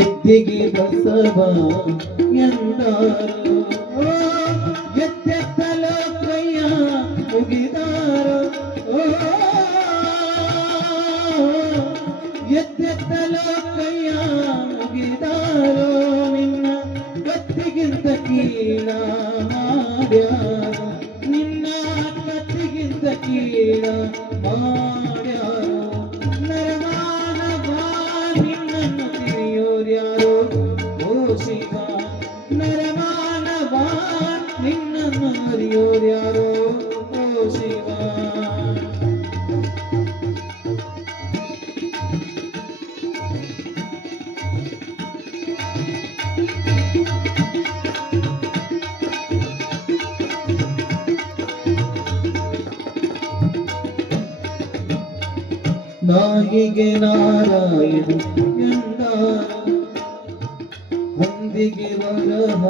ಎತ್ತಿಗೆ ಬಸವ ಎಂದಾರು ಎತ್ತೆತ್ತಲು ಕೈಯ ಮುಗಿದಾರು ಎತ್ತೆತ್ತಲು ಕೈಯ ಮುಗಿದಾರು ನಿನ್ನ ಕತ್ತಿಗಿಂತ ಕೀಳ ಮಾಡ್ಯಾರು ನಿನ್ನ ಕತ್ತಿಗಿಂತ ಕೀಳ ಮಾಡ್ಯಾರು ನರಮಾನವ ನಿನ್ನನ್ನು ತಿಳಿಯೋರ್ಯಾರೋ ಓ ಶಿವ ನರಮಾನವ ನಿನ್ನನ್ನು ಅರಿಯೋರ್ಯಾರೋ ಓ ಶಿವ ನಾಯಿಗೆ ನಾರಾಯಣ ಎಂದಾರು ಹಂದಿಗೆ ವರಹ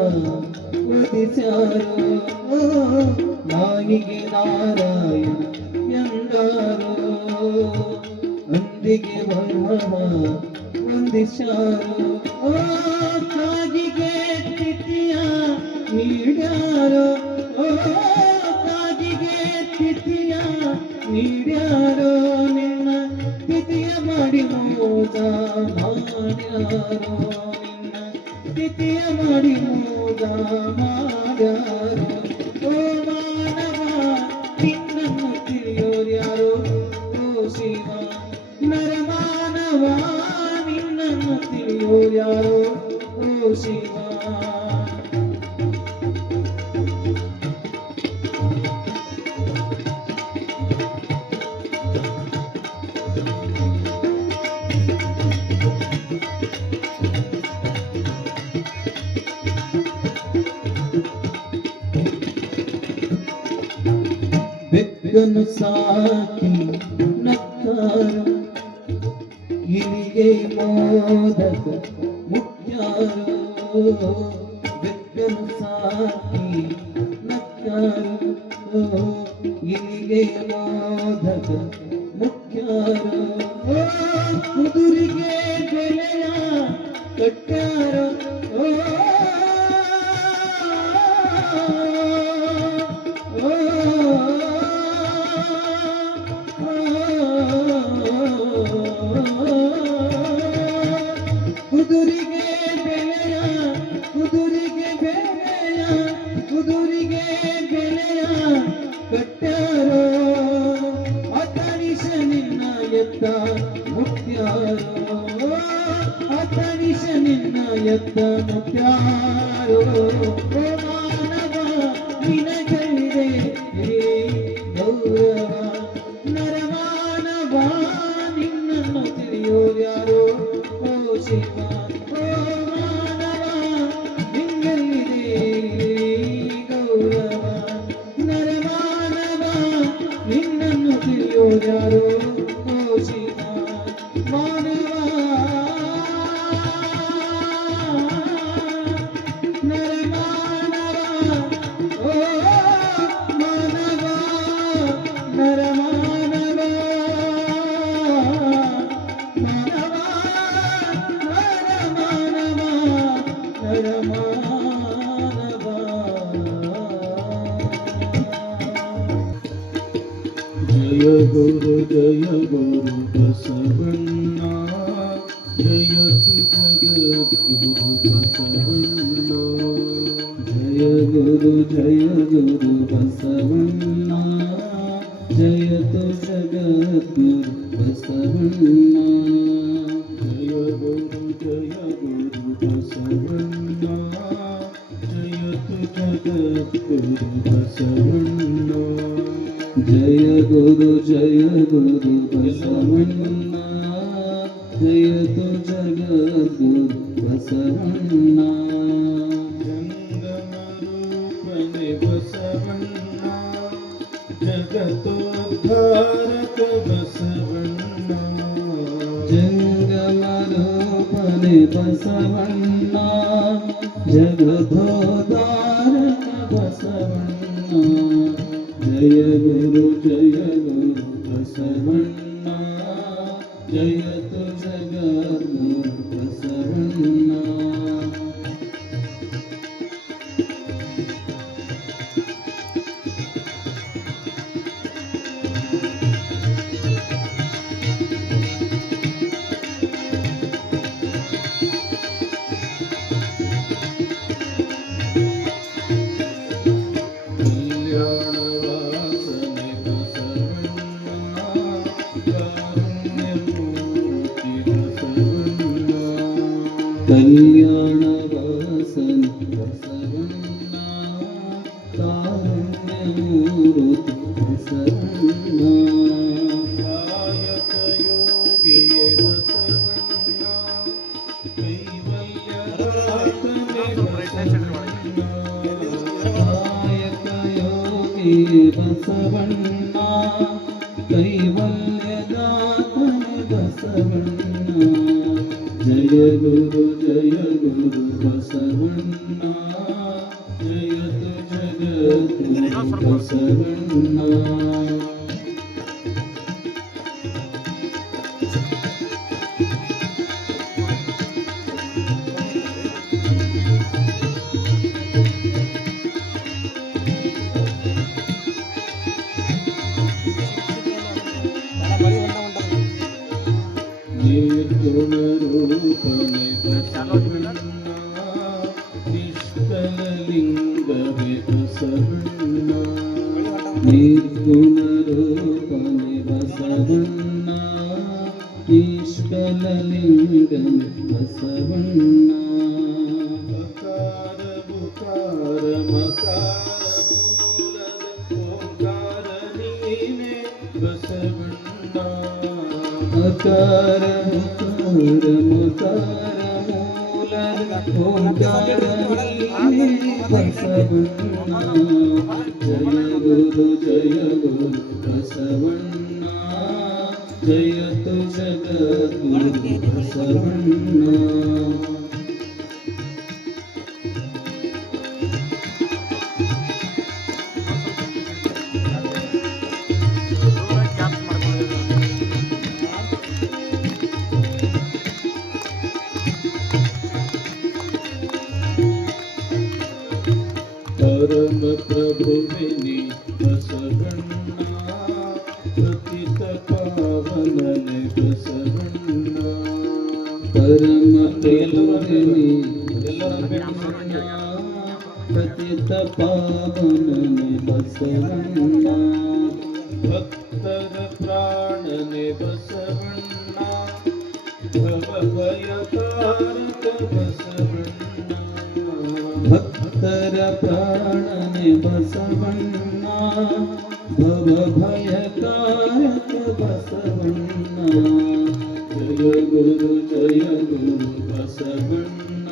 ಒದಿಸ್ಯಾರು ನಾಯಿಗೆ ನಾರಾಯಣ ಎಂದಾರು ಹಂದಿಗೆ ವರಹ ವಂದಿಸ್ಯಾರು ಕಾಜಿಗೆ ತಿಥಿಯ ನೀಡ್ಯಾರು ಕಾಜಿಗೆ ತಿಥಿಯ ನೀಡ್ಯಾರು ನಿನ್ನ ತಿಥಿಯ ಮಾಡಿ ಮೋದ ಮಾಡ್ಯಾರೋ ನಿನ್ನ ತಿಥಿಯ ಮಾಡಿ ಮೋದ ಮಾಡ್ಯಾರೋ ಓ ಮಾನವ ನಿನ್ನನ್ನು ತಿಳಿಯೋರ್ಯಾರೋ ಓ ಶಿವ ನರಮಾನವ ನಿನ್ನನ್ನು ತಿಳಿಯೋರ್ಯಾರೋ ಓ ಶಿವ ಬೆಕ್ಕನ್ನು ಸಾಕಿ ನಕ್ಕಾರು ಇಲಿಗೆ ಮೋದಕ ಮುಖ್ಯಾರು ಬೆಕ್ಕನ್ನು ಸಾಕಿ ನಕ್ಕಾರು ಇಲಿಗೆ ಮೋದಕ ಮುಖ್ಯಾರು ಕುದುರಿಗೆ ಬೆಲೆಯ ಕಟ್ಟಾರು ಕುದುರಿಗೆ ಬೆಲೆಯ ಕುದುರಿಗೆ ಬೆಲೆಯ ಕುದುರಿಗೆ ಬೆಲೆಯ ಕಟ್ಟಾರೋ ಅತನಿಶ ನಿನ್ನ ಎತ್ತ ಮುಕ್ತ್ಯಾರೋ ಅತನಿಶ ನಿನ್ನ ಎತ್ತ ಮುಕ್ತ್ಯಾರೋ ಮಾನವ ನಿನಗಲ್ಲಿದೆ ಗೌರವ ನರಮಾನವ ನಿನ್ನನ್ನು ತಿಳಿಯೋರ್ಯಾರೋ ಓ ಶಿವ ಓ ಮಾನವ ನಿನ್ನಲ್ಲಿದೆ ಗೌರವ ನರಮಾನವ ನಿನ್ನನ್ನು ತಿಳಿಯೋರ್ಯಾರೋ ಓ ಶಿವ ಮಾನವ ನರಮಾನವ ಓ ಮಾನವ ನರಮಾನವ ಮಾನವ ನರಮಾನವ ನರಮಾನವ ಜಯ ಗುರು ಬಸವಣ್ಣ ಜಯತು ಜಗದ್ಗುರು ಬಸವಣ್ಣ ಜಯ ಗುರು ಬಸವಣ್ಣ ಜಯತು ಜಗದ್ಗುರು ಬಸವಣ್ಣ ಜಯ ಗುರು ಬಸವಣ್ಣ ಜಯತು ಜಗದ್ಗುರು ಬಸವಣ್ಣ ಜಯ ಗುರು ಬಸವಣ್ಣ ಜಯತು ಜಗದ್ಗುರು ಬಸವಣ್ಣ ಜಂಗಮರೂಪನೆ ಬಸವಣ್ಣ ಜಗತ್ತೋದ್ಧಾರಕ ಬಸವಣ್ಣ ಜಂಗಮರೂಪನೆ ಬಸವಣ್ಣ ಜಗತ್ತೋದ್ಧಾರಕ ಬಸವಣ್ಣ ಜಯ ಗುರು ಬಸವಣ್ಣ ಜಯತು ಜಗದ್ಗುರು ಬಸವಣ್ಣ ಕಲ್ಯಾಣ ವಾಸನ ಬಸವಣ್ಣ ಕಾರುಣ್ಯಮೂರ್ತಿ ಬಸವಣ್ಣ ಕಾಯಕ ಯೋಗಿಯೇ ಬಸವಣ್ಣ ಕಾಯಕ ಯೋಗಿಯೇ ಬಸವಣ್ಣ ಕೈವಲ್ಯದಾತನೆ ಬಸವಣ್ಣ ಜಯ ಗುರು ಬಸವಣ್ಣ ಜಯತು ಜಗತ್ತು ಬಸವಣ್ಣ ನಿರ್ಗುಣರೂಪನೆ ಬಸವಣ್ಣ ನಿಷ್ಕಲಲಿಂಗವೇ ಬಸವಣ್ಣ ನಿರ್ಗುಣರೂಪನೆ ಬಸವಣ್ಣ ನಿಷ್ಕಲಲಿಂಗವೇ ಬಸವಣ್ಣ ಅಕಾರ ಉಕಾರ ಮಕಾರ ಮೂಲದ ಓಂಕಾರ ನೀನೇ ಬಸವಣ್ಣ ಅಕಾರ ಮಕಾರ ಮೂಲದ ಓಂಕಾರ ನೀನೇ ಬಸವಣ್ಣ ಜಯ ಗುರು ಬಸವಣ್ಣ ಜಯತು ಜಗದ್ಗುರು ಬಸವಣ್ಣ ಪರಮ ಪ್ರಭುವಿನಿ ಬಸವಣ್ಣ ಪತಿತ ಪಾವನನೆ ಬಸವಣ್ಣ ಪರಮ ಪ್ರಭುವಿನಿ ಬಸವಣ್ಣ ಪತಿತ ಪಾವನನೆ ಬಸವಣ್ಣ ಭಕ್ತರ ಪ್ರಾಣನೆ ಬಸವಣ್ಣ ಭವ ಭಯಕಾರಕ ಬಸವಣ್ಣ ಭಕ್ತರ ಪ್ರಾಣನೆ ಬಸವಣ್ಣ ಭವ ಭಯಕಾರಕ ಬಸವಣ್ಣ ಜಯ ಗುರು ಬಸವಣ್ಣ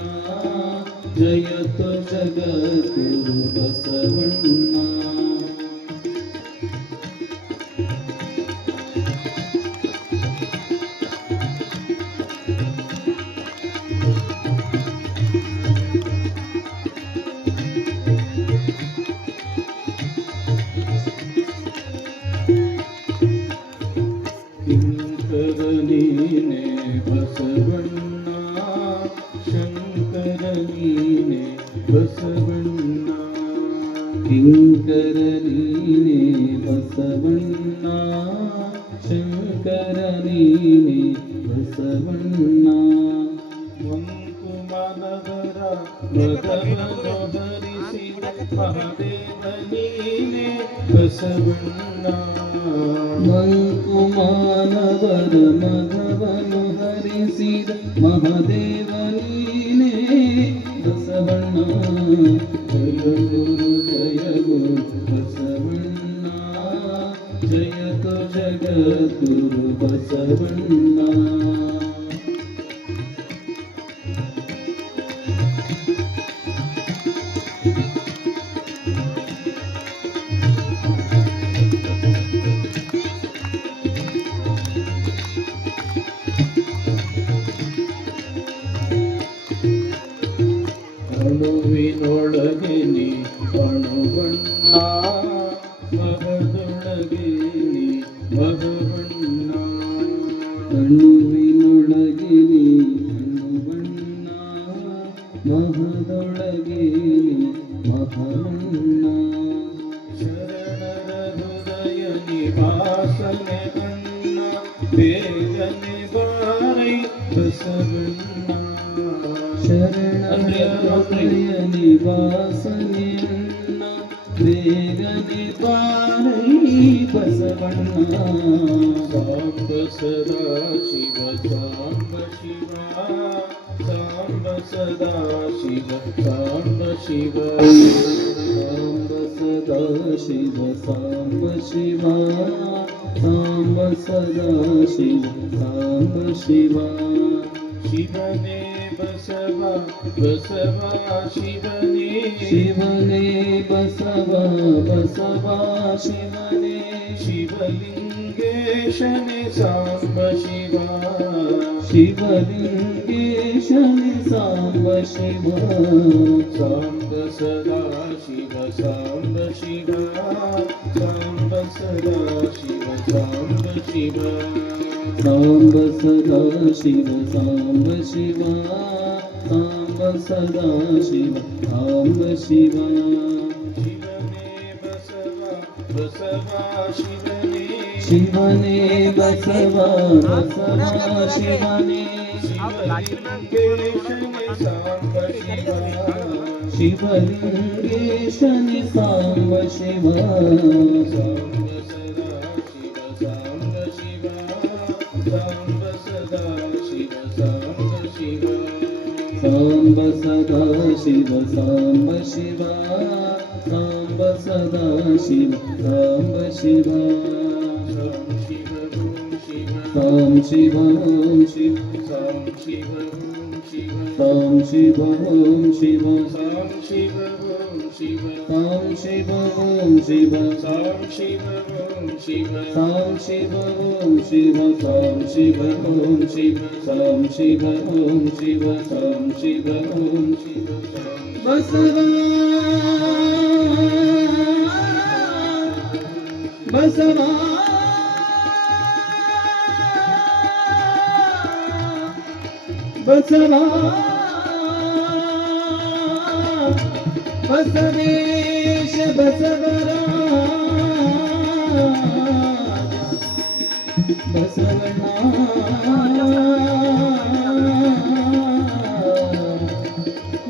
ಜಯತು ಜಗದ್ಗುರು ಬಸವಣ್ಣ ಶಂಕರ ನೀನೆ ಬಸವಣ್ಣ ಶಂಕರ ನೀನೆ ಬಸವಣ್ಣ ಕಿಂಕರ ನೀನೆ ಬಸವಣ್ಣ ಶಂಕರ ನೀನೆ ಬಸವಣ್ಣ ಮಂಕುಮನವರ ಮದವನ್ನು ಹರಿಸಿದ ಮಹಾದೇವ ನೀನೆ ಬಸವಣ್ಣ ಮಂಕುಮಾನವರ ಮದವನ್ನು ಹರಿಸಿದ ಮಹಾದೇವ ನೀನೇ ಬಸವಣ್ಣ ಜಯ ಗುರು ಬಸವಣ್ಣ ಜಯತು ಜಗದ್ಗುರು ಬಸವಣ್ಣ ಅಣುವಿನೊಳಗೆ ನೀ ಅಣುವಣ್ಣ ಮಹದೊಳಗೆ ನೀ ಮಹವಣ್ಣ ಅಣುವಿನೊಳಗೆ ನೀ ಅಣುವಣ್ಣ ಮಹದೊಳಗೆ ಮಹನ್ನ ಶರಣರ ಹೃದಯ ನಿವಾಸನೆ ಅಣ್ಣ ಬೇಗನೆ ಬಾರೈ ಬಸವಣ್ಣ ಶರಣರ ಹೃದಯ ನಿವಾಸನೆ ಅಣ್ಣ ಬೇಗನೆ ಬಾರೈ ಬಸವಣ್ಣ ಸಾಂಬ ಸದಾ ಶಿವ ಸಾಂಬ ಶಿವ ಸಾಂಬ ಸದಾ ಶಿವ ಸಾಂಬ ಶಿವ ಸಾಂಬ ಸದಾ ಶಿವ ಸಾಂಬ ಶಿವ ಸಾಂಬ ಸದಾ ಶಿವ ಸಾಂಬ ಶಿವ ಶಿವನೇ ಬಸವ ಬಸವ ಶಿವನೇ ಶಿವನೇ ಬಸವ ಬಸವ ಶಿವನೇ ಶಿವಲಿಂಗೇಶನೇ ಸಾಂಬ ಶಿವ ಶಿವಲಿಂಗೇಶನೇ ಸಾಂಬ ಶಿವ ಸಾಂಬ ಸದಾ ಶಿವ ಸಾಂಬ ಶಿವ ಸಾಂಬ ಸದಾ ಶಿವ ಸಾಂಬ ಶಿವ ಸಾಂಬ ಸದಾ ಶಿವ ಸಾಂಬ ಶಿವ ಸಾಂಬ ಸದಾ ಶಿವ ಸಾಂಬ ಶಿವ ಶಿವನೇ ಬಸವ ಬಸವ ಶಿವನೇ ಶಿವನೇ ಬಸವ ಬಸವ ಶಿವನೇ ಶಿವಲಿಂಗೇಶನೇ ಸಾಂಬ ಶಿವ ಶಿವಲಿಂಗೇಶನೇ ಸಾಂಬ ಶಿವ ಸಾಂಬ ಸದಾ ಶಿವ ಸಾಂಬ ಶಿವ ಸಾಂಬ ಸದಾ ಶಿವ ಸಾಂಬ ಶಿವ ಸಾಂಬ ಸದಾ ಶಿವ ಸಾಂಬ ಶಿವ ಸಾಂಬ ಸದಾ ಶಿವ ಸಾಂಬ ಶಿವ ಸಾಂ ಶಿವ ಓಂ ಶಿವ ಸಾಂ ಶಿವ ಓಂ ಶಿವ ಸಾಂ ಶಿವ ಓಂ ಶಿವ ಸಾಂ ಶಿವ ಓಂ ಶಿವ ಸಾಂ ಶಿವ ಓಂ ಶಿವ ಸಾಂ ಶಿವ ಓಂ ಶಿವ ಸಾಂ ಶಿವ ಓಂ ಶಿವ ಸಾಂ ಶಿವ ಓಂ ಶಿವ ಸಾಂ ಶಿವ ಓಂ ಶಿವ ಸಾಂ ಶಿವ ಓಂ ಶಿವ ಬಸವ ಬಸವ ಬಸವ ಬಸವೇಶ ಬಸವರಾಜ ಬಸವಣ್ಣ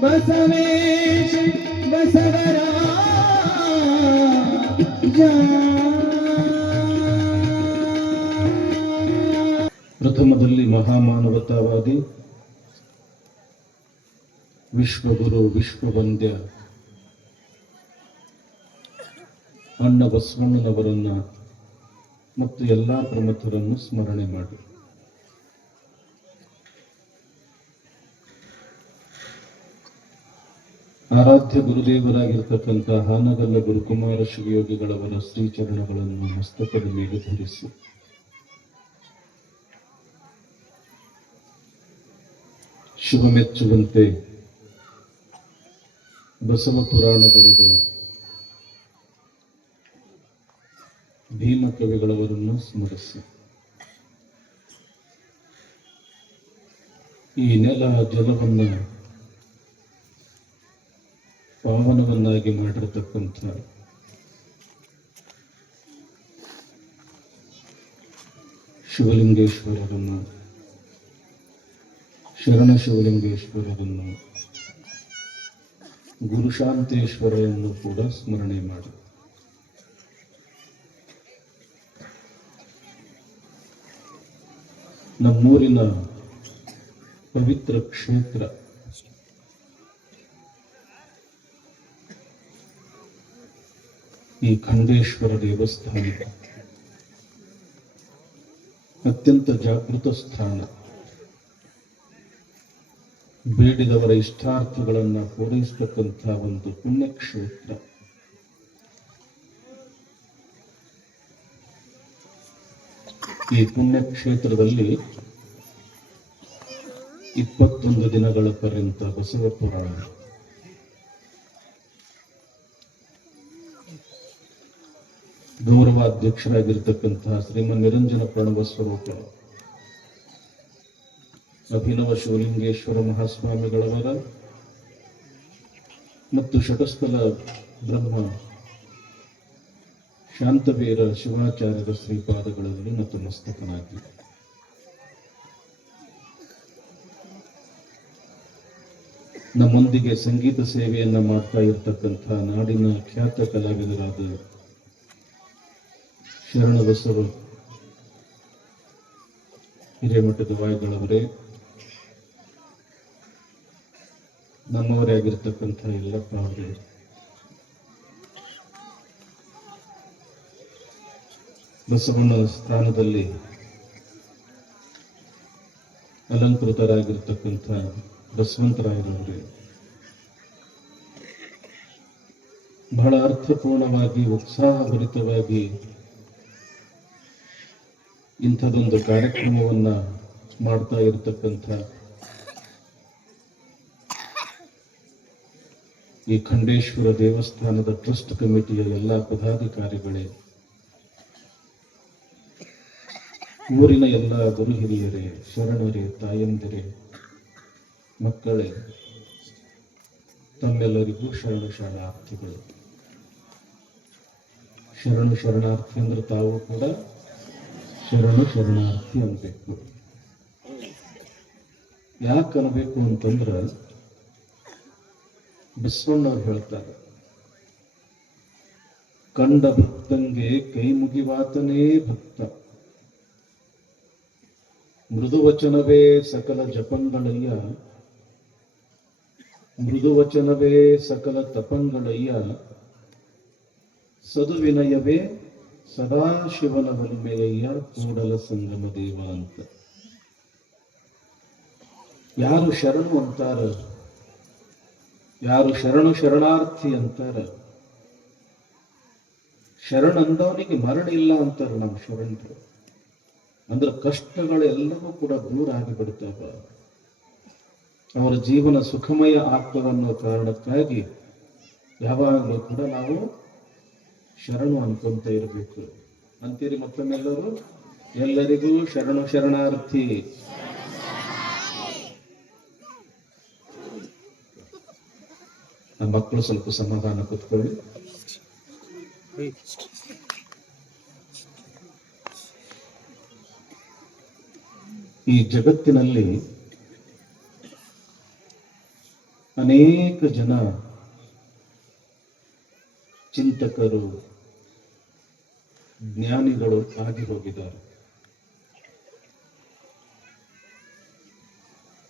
ಬಸವೇಶ ಬಸವರಾಜ ಪ್ರಥಮದಲ್ಲಿ ಮಹಾಮಾನವತಾವಾದಿ ವಿಶ್ವಗುರು ವಿಶ್ವವಂದ್ಯ ಅಣ್ಣ ಬಸವಣ್ಣನವರನ್ನ ಮತ್ತು ಎಲ್ಲ ಪ್ರಮುಖರನ್ನು ಸ್ಮರಣೆ ಮಾಡಿ. ಆರಾಧ್ಯ ಗುರುದೇವರಾಗಿರ್ತಕ್ಕಂಥ ಹಾನಗಲ್ಲ ಗುರುಕುಮಾರ ಶಿವಯೋಗಿಗಳವರ ಶ್ರೀಚರಣಗಳನ್ನು ಮಸ್ತಕದ ಮೇಲೆ ಧರಿಸಿ ಶಿವ ಮೆಚ್ಚುವಂತೆ ಬಸವ ಪುರಾಣ ಬರೆದ ಭೀಮ ಕವಿಗಳವರನ್ನು ಸ್ಮರಿಸಿ ಈ ನೆಲ ಜಲವನ್ನ ಪಾವನವನ್ನಾಗಿ ಮಾಡಿರತಕ್ಕಂಥ ಶಿವಲಿಂಗೇಶ್ವರರನ್ನು ಶರಣ ಶಿವಲಿಂಗೇಶ್ವರರನ್ನು ಗುರುಶಾಂತೇಶ್ವರರನ್ನು ಕೂಡ ಸ್ಮರಣೆ ಮಾಡಿ. ನಮ್ಮೂರಿನ ಪವಿತ್ರ ಕ್ಷೇತ್ರ ಈ ಖಂಡೇಶ್ವರ ದೇವಸ್ಥಾನ ಅತ್ಯಂತ ಜಾಗೃತ ಸ್ಥಾನ. ಬೇಡಿದವರ ಇಷ್ಟಾರ್ಥಗಳನ್ನು ಪೂರೈಸತಕ್ಕಂಥ ಒಂದು ಪುಣ್ಯಕ್ಷೇತ್ರ. ಈ ಪುಣ್ಯಕ್ಷೇತ್ರದಲ್ಲಿ 21 ದಿನಗಳ ಪರ್ಯಂತ ಬಸವ ಪುರಾಣ, ಗೌರವಾಧ್ಯಕ್ಷರಾಗಿರ್ತಕ್ಕಂತಹ ಶ್ರೀಮನ್ ನಿರಂಜನ ಪ್ರಣವ ಸ್ವರೂಪ ಅಭಿನವ ಶಿವಲಿಂಗೇಶ್ವರ ಮಹಾಸ್ವಾಮಿಗಳವರ ಮತ್ತು ಷಟಸ್ಥಲ ಬ್ರಹ್ಮ ಶಾಂತವೀರ ಶಿವಾಚಾರ್ಯರ ಶ್ರೀಪಾದಗಳಲ್ಲಿ ಮತ್ತು ಮಸ್ತಕನಾಗಿ ನಮ್ಮೊಂದಿಗೆ ಸಂಗೀತ ಸೇವೆಯನ್ನ ಮಾಡ್ತಾ ಇರತಕ್ಕಂಥ ನಾಡಿನ ಖ್ಯಾತ ಕಲಾವಿದರಾದ ಶರಣಬಸವ ಹಿರೇಮಠದ ವಾಯುಗಳವರೇ, ನಮ್ಮವರೇ ಆಗಿರ್ತಕ್ಕಂಥ ಎಲ್ಲಪ್ಪ ಅವರೇ, ಬಸವಣ್ಣನ ಸ್ಥಾನದಲ್ಲಿ ಅಲಂಕೃತರಾಗಿರ್ತಕ್ಕಂಥ ಬಸವಂತರಾಯರವರೇ, ಬಹಳ ಅರ್ಥಪೂರ್ಣವಾಗಿ ಉತ್ಸಾಹಭರಿತವಾಗಿ ಇಂಥದೊಂದು ಕಾರ್ಯಕ್ರಮವನ್ನ ಮಾಡ್ತಾ ಇರತಕ್ಕಂಥ ಈ ಖಂಡೇಶ್ವರ ದೇವಸ್ಥಾನದ ಟ್ರಸ್ಟ್ ಕಮಿಟಿಯ ಎಲ್ಲ ಪದಾಧಿಕಾರಿಗಳೇ, ಊರಿನ ಎಲ್ಲ ಗುರು ಹಿರಿಯರೇ, ಶರಣರೇ, ತಾಯಂದಿರೇ, ಮಕ್ಕಳೇ, ತಮ್ಮೆಲ್ಲರಿಗೂ ಶರಣು ಶರಣಾರ್ಥಿಗಳು. ಶರಣು ಶರಣಾರ್ಥಿ ಅಂದ್ರೆ ತಾವು ಕೂಡ ಶರಣು ಶರಣಾರ್ಥಿ ಅನ್ಬೇಕು. ಯಾಕೆ ಅನ್ಬೇಕು ಅಂತಂದ್ರ ಬಸವಣ್ಣವ್ರು ಹೇಳ್ತಾರೆ, ಕಂಡ ಭಕ್ತಂಗೆ ಕೈ ಮುಗಿವಾತನೇ ಭಕ್ತ, ಮೃದುವಚನವೇ ಸಕಲ ಜಪಂಗಳಯ್ಯ, ಮೃದುವಚನವೇ ಸಕಲ ತಪಂಗಳಯ್ಯ, ಸದುವಿನಯವೇ ಸದಾಶಿವನ ಒಲಿಮೆಯಯ್ಯ, ಕೂಡಲ ಸಂಗಮ ದೇವ ಅಂತ. ಯಾರು ಶರಣು ಅಂತಾರ, ಯಾರು ಶರಣು ಶರಣಾರ್ಥಿ ಅಂತಾರ, ಶರಣ ಅಂದವನಿಗೆ ಮರಣ ಇಲ್ಲ ಅಂತಾರ ನಾವು ಶರಣರು. ಅಂದ್ರೆ ಕಷ್ಟಗಳೆಲ್ಲವೂ ಕೂಡ ದೂರ ಆಗಿಬಿಡ್ತಾವ. ಅವರ ಜೀವನ ಸುಖಮಯ ಆಗ್ತವನ್ನೋ ಕಾರಣಕ್ಕಾಗಿ ಯಾವಾಗಲೂ ಕೂಡ ನಾವು ಶರಣು ಅನ್ಕೊಂತ ಇರಬೇಕು. ಅಂತೀರಿ ಮತ್ತೊಮ್ಮೆಲ್ಲರೂ? ಎಲ್ಲರಿಗೂ ಶರಣು ಶರಣಾರ್ಥಿ. ನಮ್ಮ ಮಕ್ಕಳು ಸ್ವಲ್ಪ ಸಮಾಧಾನ ಕೂತ್ಕೊಳ್ಳಿ. ಈ ಜಗತ್ತಿನಲ್ಲಿ ಅನೇಕ ಜನ ಚಿಂತಕರು, ಜ್ಞಾನಿಗಳು ಆಗಿ ಹೋಗಿದ್ದಾರೆ.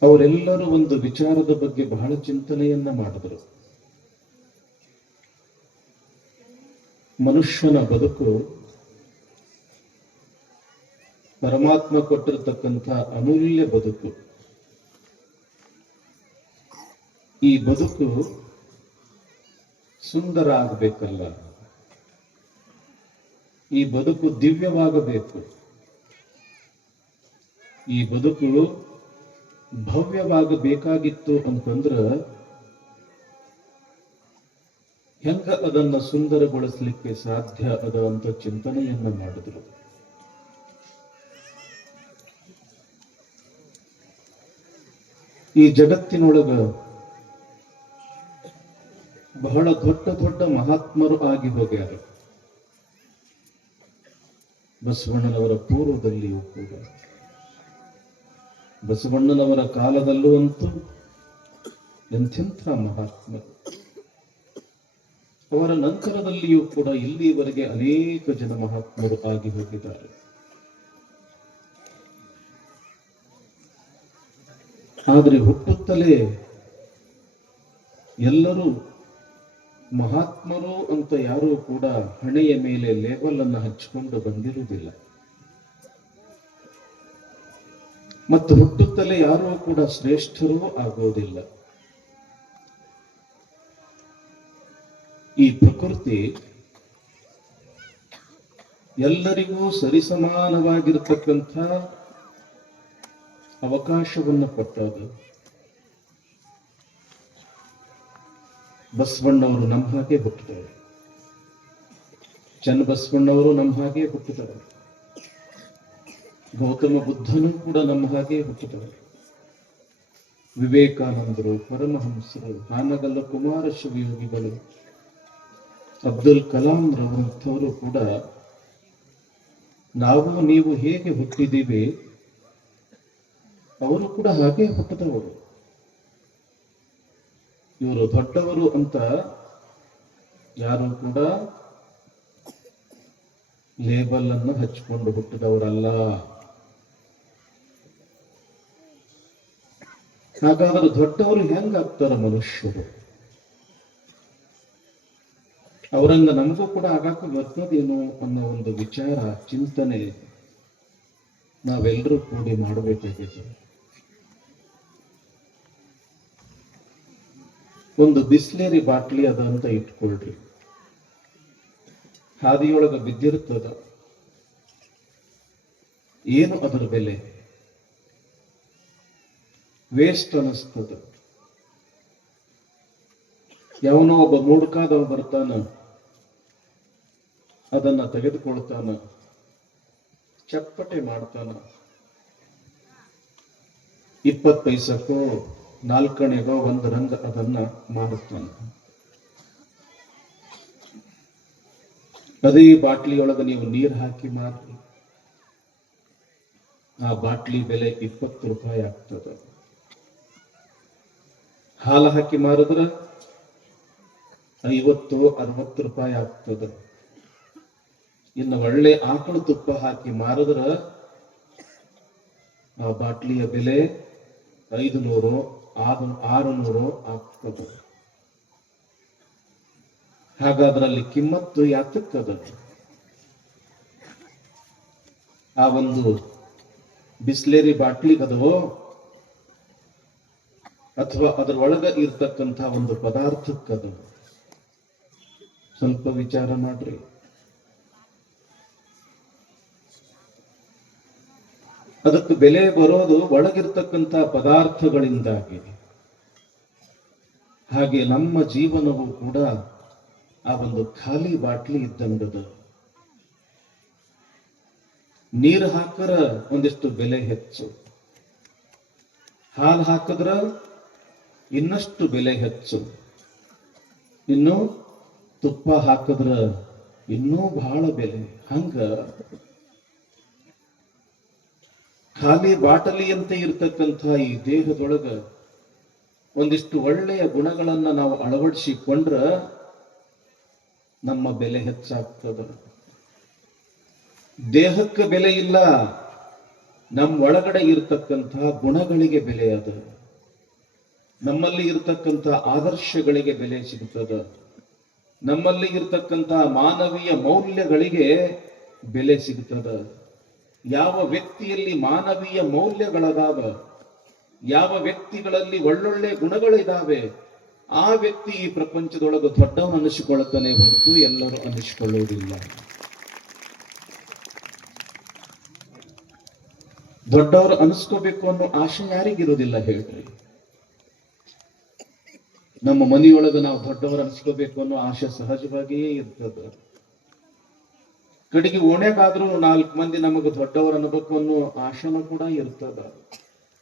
ಅವರೆಲ್ಲರೂ ಒಂದು ವಿಚಾರದ ಬಗ್ಗೆ ಬಹಳ ಚಿಂತನೆಯನ್ನ ಮಾಡಿದರು. ಮನುಷ್ಯನ ಬದುಕು ಪರಮಾತ್ಮ ಕೊಟ್ಟಿರತಕ್ಕಂಥ ಅಮೂಲ್ಯ ಬದುಕು. ಈ ಬದುಕು ಸುಂದರ ಆಗಬೇಕಲ್ಲ, ಈ ಬದುಕು ದಿವ್ಯವಾಗಬೇಕು, ಈ ಬದುಕು ಭವ್ಯವಾಗಬೇಕಾಗಿತ್ತು ಅಂತಂದ್ರ ಹೆಂಗ ಅದನ್ನ ಸುಂದರಗೊಳಿಸ್ಲಿಕ್ಕೆ ಸಾಧ್ಯ ಅದ ಅಂತ ಚಿಂತನೆಯನ್ನ ಮಾಡಿದ್ರು. ಈ ಜಗತ್ತಿನೊಳಗ ಬಹಳ ದೊಡ್ಡ ದೊಡ್ಡ ಮಹಾತ್ಮರು ಆಗಿ ಹೋಗ್ಯಾರ. ಬಸವಣ್ಣನವರ ಪೂರ್ವದಲ್ಲಿಯೂ ಕೂಡ, ಬಸವಣ್ಣನವರ ಕಾಲದಲ್ಲೂ ಅಂತೂ ಎಂಥೆಂಥ ಮಹಾತ್ಮರು. ಅವರ ನಂತರದಲ್ಲಿಯೂ ಕೂಡ ಇಲ್ಲಿಯವರೆಗೆ ಅನೇಕ ಜನ ಮಹಾತ್ಮರು ಆಗಿ ಹೋಗಿದ್ದಾರೆ. ಆದರೆ ಹುಟ್ಟುತ್ತಲೇ ಎಲ್ಲರೂ ಮಹಾತ್ಮರು ಅಂತ ಯಾರೂ ಕೂಡ ಹಣೆಯ ಮೇಲೆ ಲೇಬಲ್ ಅನ್ನು ಹಚ್ಚಿಕೊಂಡು ಬಂದಿರುವುದಿಲ್ಲ. ಮತ್ತು ಹುಟ್ಟುತ್ತಲೇ ಯಾರೂ ಕೂಡ ಶ್ರೇಷ್ಠರೂ ಆಗೋದಿಲ್ಲ. ಈ ಪ್ರಕೃತಿ ಎಲ್ಲರಿಗೂ ಸರಿಸಮಾನವಾಗಿರತಕ್ಕಂಥ ಅವಕಾಶವನ್ನು ಕೊಟ್ಟದು. ಬಸವಣ್ಣವರು ನಮ್ಮ ಹಾಗೆ ಹುಟ್ಟಿದವರು, ಚನ್ನಬಸವಣ್ಣವರು ನಮ್ಮ ಹಾಗೆ ಹುಟ್ಟಿದವರು, ಗೌತಮ ಬುದ್ಧನೂ ಕೂಡ ನಮ್ಮ ಹಾಗೆ ಹುಟ್ಟಿದವರು. ವಿವೇಕಾನಂದರು, ಪರಮಹಂಸರು, ಹಾನಗಲ್ಲ ಕುಮಾರ ಶಿವಯೋಗಿಗಳು, ಅಬ್ದುಲ್ ಕಲಾಂ ರವರಂಥವರು ಕೂಡ ನಾವು ನೀವು ಹೇಗೆ ಹುಟ್ಟಿದ್ದೀವಿ ಅವರು ಕೂಡ ಹಾಗೆ ಹುಟ್ಟಿದವರು. ಇವರು ದೊಡ್ಡವರು ಅಂತ ಯಾರು ಕೂಡ ಲೇಬಲ್ ಅನ್ನು ಹಚ್ಚಿಕೊಂಡು ಹುಟ್ಟಿದವರಲ್ಲ. ಹಾಗಾದ್ರೆ ದೊಡ್ಡವರು ಹೆಂಗಾಗ್ತಾರ ಮನುಷ್ಯರು? ಅವರಂಗ ನಮಗೂ ಕೂಡ ಆಗಾಕ ಬರ್ತದೇನೋ ಅನ್ನೋ ಒಂದು ವಿಚಾರ, ಚಿಂತನೆ ನಾವೆಲ್ಲರೂ ಕೂಡಿ ಮಾಡಬೇಕಾಗಿದೆ. ಒಂದು ಬಿಸ್ಲೇರಿ ಬಾಟ್ಲಿ ಅದ ಅಂತ ಇಟ್ಕೊಳ್ರಿ, ಹಾದಿಯೊಳಗ ಬಿದ್ದಿರ್ತದ, ಏನು ಅದರ ಬೆಲೆ? ವೇಸ್ಟ್ ಅನಿಸ್ತದ. ಯಾವನೋ ಒಬ್ಬ ಮೂಡ್ಕಾದವ ಬರ್ತಾನ, ಅದನ್ನ ತೆಗೆದುಕೊಳ್ತಾನ, ಚಪ್ಪಟೆ ಮಾಡ್ತಾನ, 20 ಪೈಸಕ್ಕೋ 4 ಒಂದು ರಂಗ ಅದನ್ನ ಮಾಡುತ್ತಾನ. ಅದೇ ಬಾಟ್ಲಿಯೊಳಗ ನೀವು ನೀರು ಹಾಕಿ ಮಾರಿ, ಆ ಬಾಟ್ಲಿ ಬೆಲೆ 20 ರೂಪಾಯಿ ಆಗ್ತದ. ಹಾಲು ಹಾಕಿ ಮಾರಿದ್ರ 50-60 ರೂಪಾಯಿ ಆಗ್ತದ. ಇನ್ನು ಒಳ್ಳೆ ಆಕಳು ತುಪ್ಪ ಹಾಕಿ ಮಾರಿದ್ರ ಆ ಬಾಟ್ಲಿಯ ಬೆಲೆ 500-600 ಆಗ್ತದ. ಹಾಗಾದ್ರಲ್ಲಿ ಕಿಮ್ಮತ್ತು ಯಾತಕ್ಕದ? ಆ ಒಂದು ಬಿಸ್ಲೇರಿ ಬಾಟ್ಲಿಗದವೋ ಅಥವಾ ಅದರೊಳಗ ಇರ್ತಕ್ಕಂಥ ಒಂದು ಪದಾರ್ಥಕ್ಕದು? ಸ್ವಲ್ಪ ವಿಚಾರ ಮಾಡ್ರಿ. ಅದಕ್ಕೆ ಬೆಲೆ ಬರೋದು ಒಳಗಿರ್ತಕ್ಕಂಥ ಪದಾರ್ಥಗಳಿಂದಾಗಿ. ಹಾಗೆ ನಮ್ಮ ಜೀವನವು ಕೂಡ ಆ ಒಂದು ಖಾಲಿ ಬಾಟ್ಲಿ ಇದ್ದಂಗದ. ನೀರು ಹಾಕರ ಒಂದಿಷ್ಟು ಬೆಲೆ ಹೆಚ್ಚು, ಹಾಲು ಹಾಕಿದ್ರ ಇನ್ನಷ್ಟು ಬೆಲೆ ಹೆಚ್ಚು, ಇನ್ನು ತುಪ್ಪ ಹಾಕಿದ್ರ ಇನ್ನೂ ಬಹಳ ಬೆಲೆ. ಹಂಗ ಖಾಲಿ ಬಾಟಲಿ ಅಂತ ಇರ್ತಕ್ಕಂಥ ಈ ದೇಹದೊಳಗ ಒಂದಿಷ್ಟು ಒಳ್ಳೆಯ ಗುಣಗಳನ್ನ ನಾವು ಅಳವಡಿಸಿಕೊಂಡ್ರ ನಮ್ಮ ಬೆಲೆ ಹೆಚ್ಚಾಗ್ತದ. ದೇಹಕ್ಕೆ ಬೆಲೆ ಇಲ್ಲ, ನಮ್ಮ ಒಳಗಡೆ ಇರ್ತಕ್ಕಂಥ ಗುಣಗಳಿಗೆ ಬೆಲೆ ಅದ. ನಮ್ಮಲ್ಲಿ ಇರ್ತಕ್ಕಂಥ ಆದರ್ಶಗಳಿಗೆ ಬೆಲೆ ಸಿಗ್ತದ. ನಮ್ಮಲ್ಲಿ ಇರ್ತಕ್ಕಂಥ ಮಾನವೀಯ ಮೌಲ್ಯಗಳಿಗೆ ಬೆಲೆ ಸಿಗ್ತದ. ಯಾವ ವ್ಯಕ್ತಿಯಲ್ಲಿ ಮಾನವೀಯ ಮೌಲ್ಯಗಳದಾವ, ಯಾವ ವ್ಯಕ್ತಿಗಳಲ್ಲಿ ಒಳ್ಳೊಳ್ಳೆ ಗುಣಗಳಿದಾವೆ, ಆ ವ್ಯಕ್ತಿ ಈ ಪ್ರಪಂಚದೊಳಗೆ ದೊಡ್ಡವನು ಅನಿಸಿಕೊಳ್ಳುತ್ತಾನೆ ಹೊರತು ಎಲ್ಲರೂ ಅನಿಸಿಕೊಳ್ಳುವುದಿಲ್ಲ. ದೊಡ್ಡವರು ಅನಿಸ್ಕೋಬೇಕು ಅನ್ನೋ ಆಶೆ ಯಾರಿಗಿರುವುದಿಲ್ಲ ಹೇಳ್ರಿ? ನಮ್ಮ ಮನೆಯೊಳಗೆ ನಾವು ದೊಡ್ಡವರು ಅನಿಸ್ಕೋಬೇಕು ಅನ್ನೋ ಆಶೆ ಸಹಜವಾಗಿಯೇ ಇರ್ತದ. ಕಡೆಗೆ ಓಣ್ಯಾಗಾದ್ರೂ 4 ಮಂದಿ ನಮಗೆ ದೊಡ್ಡವರು ಅನ್ನಬೇಕು ಅನ್ನೋ ಆಶೆನೂ ಕೂಡ ಇರ್ತದ.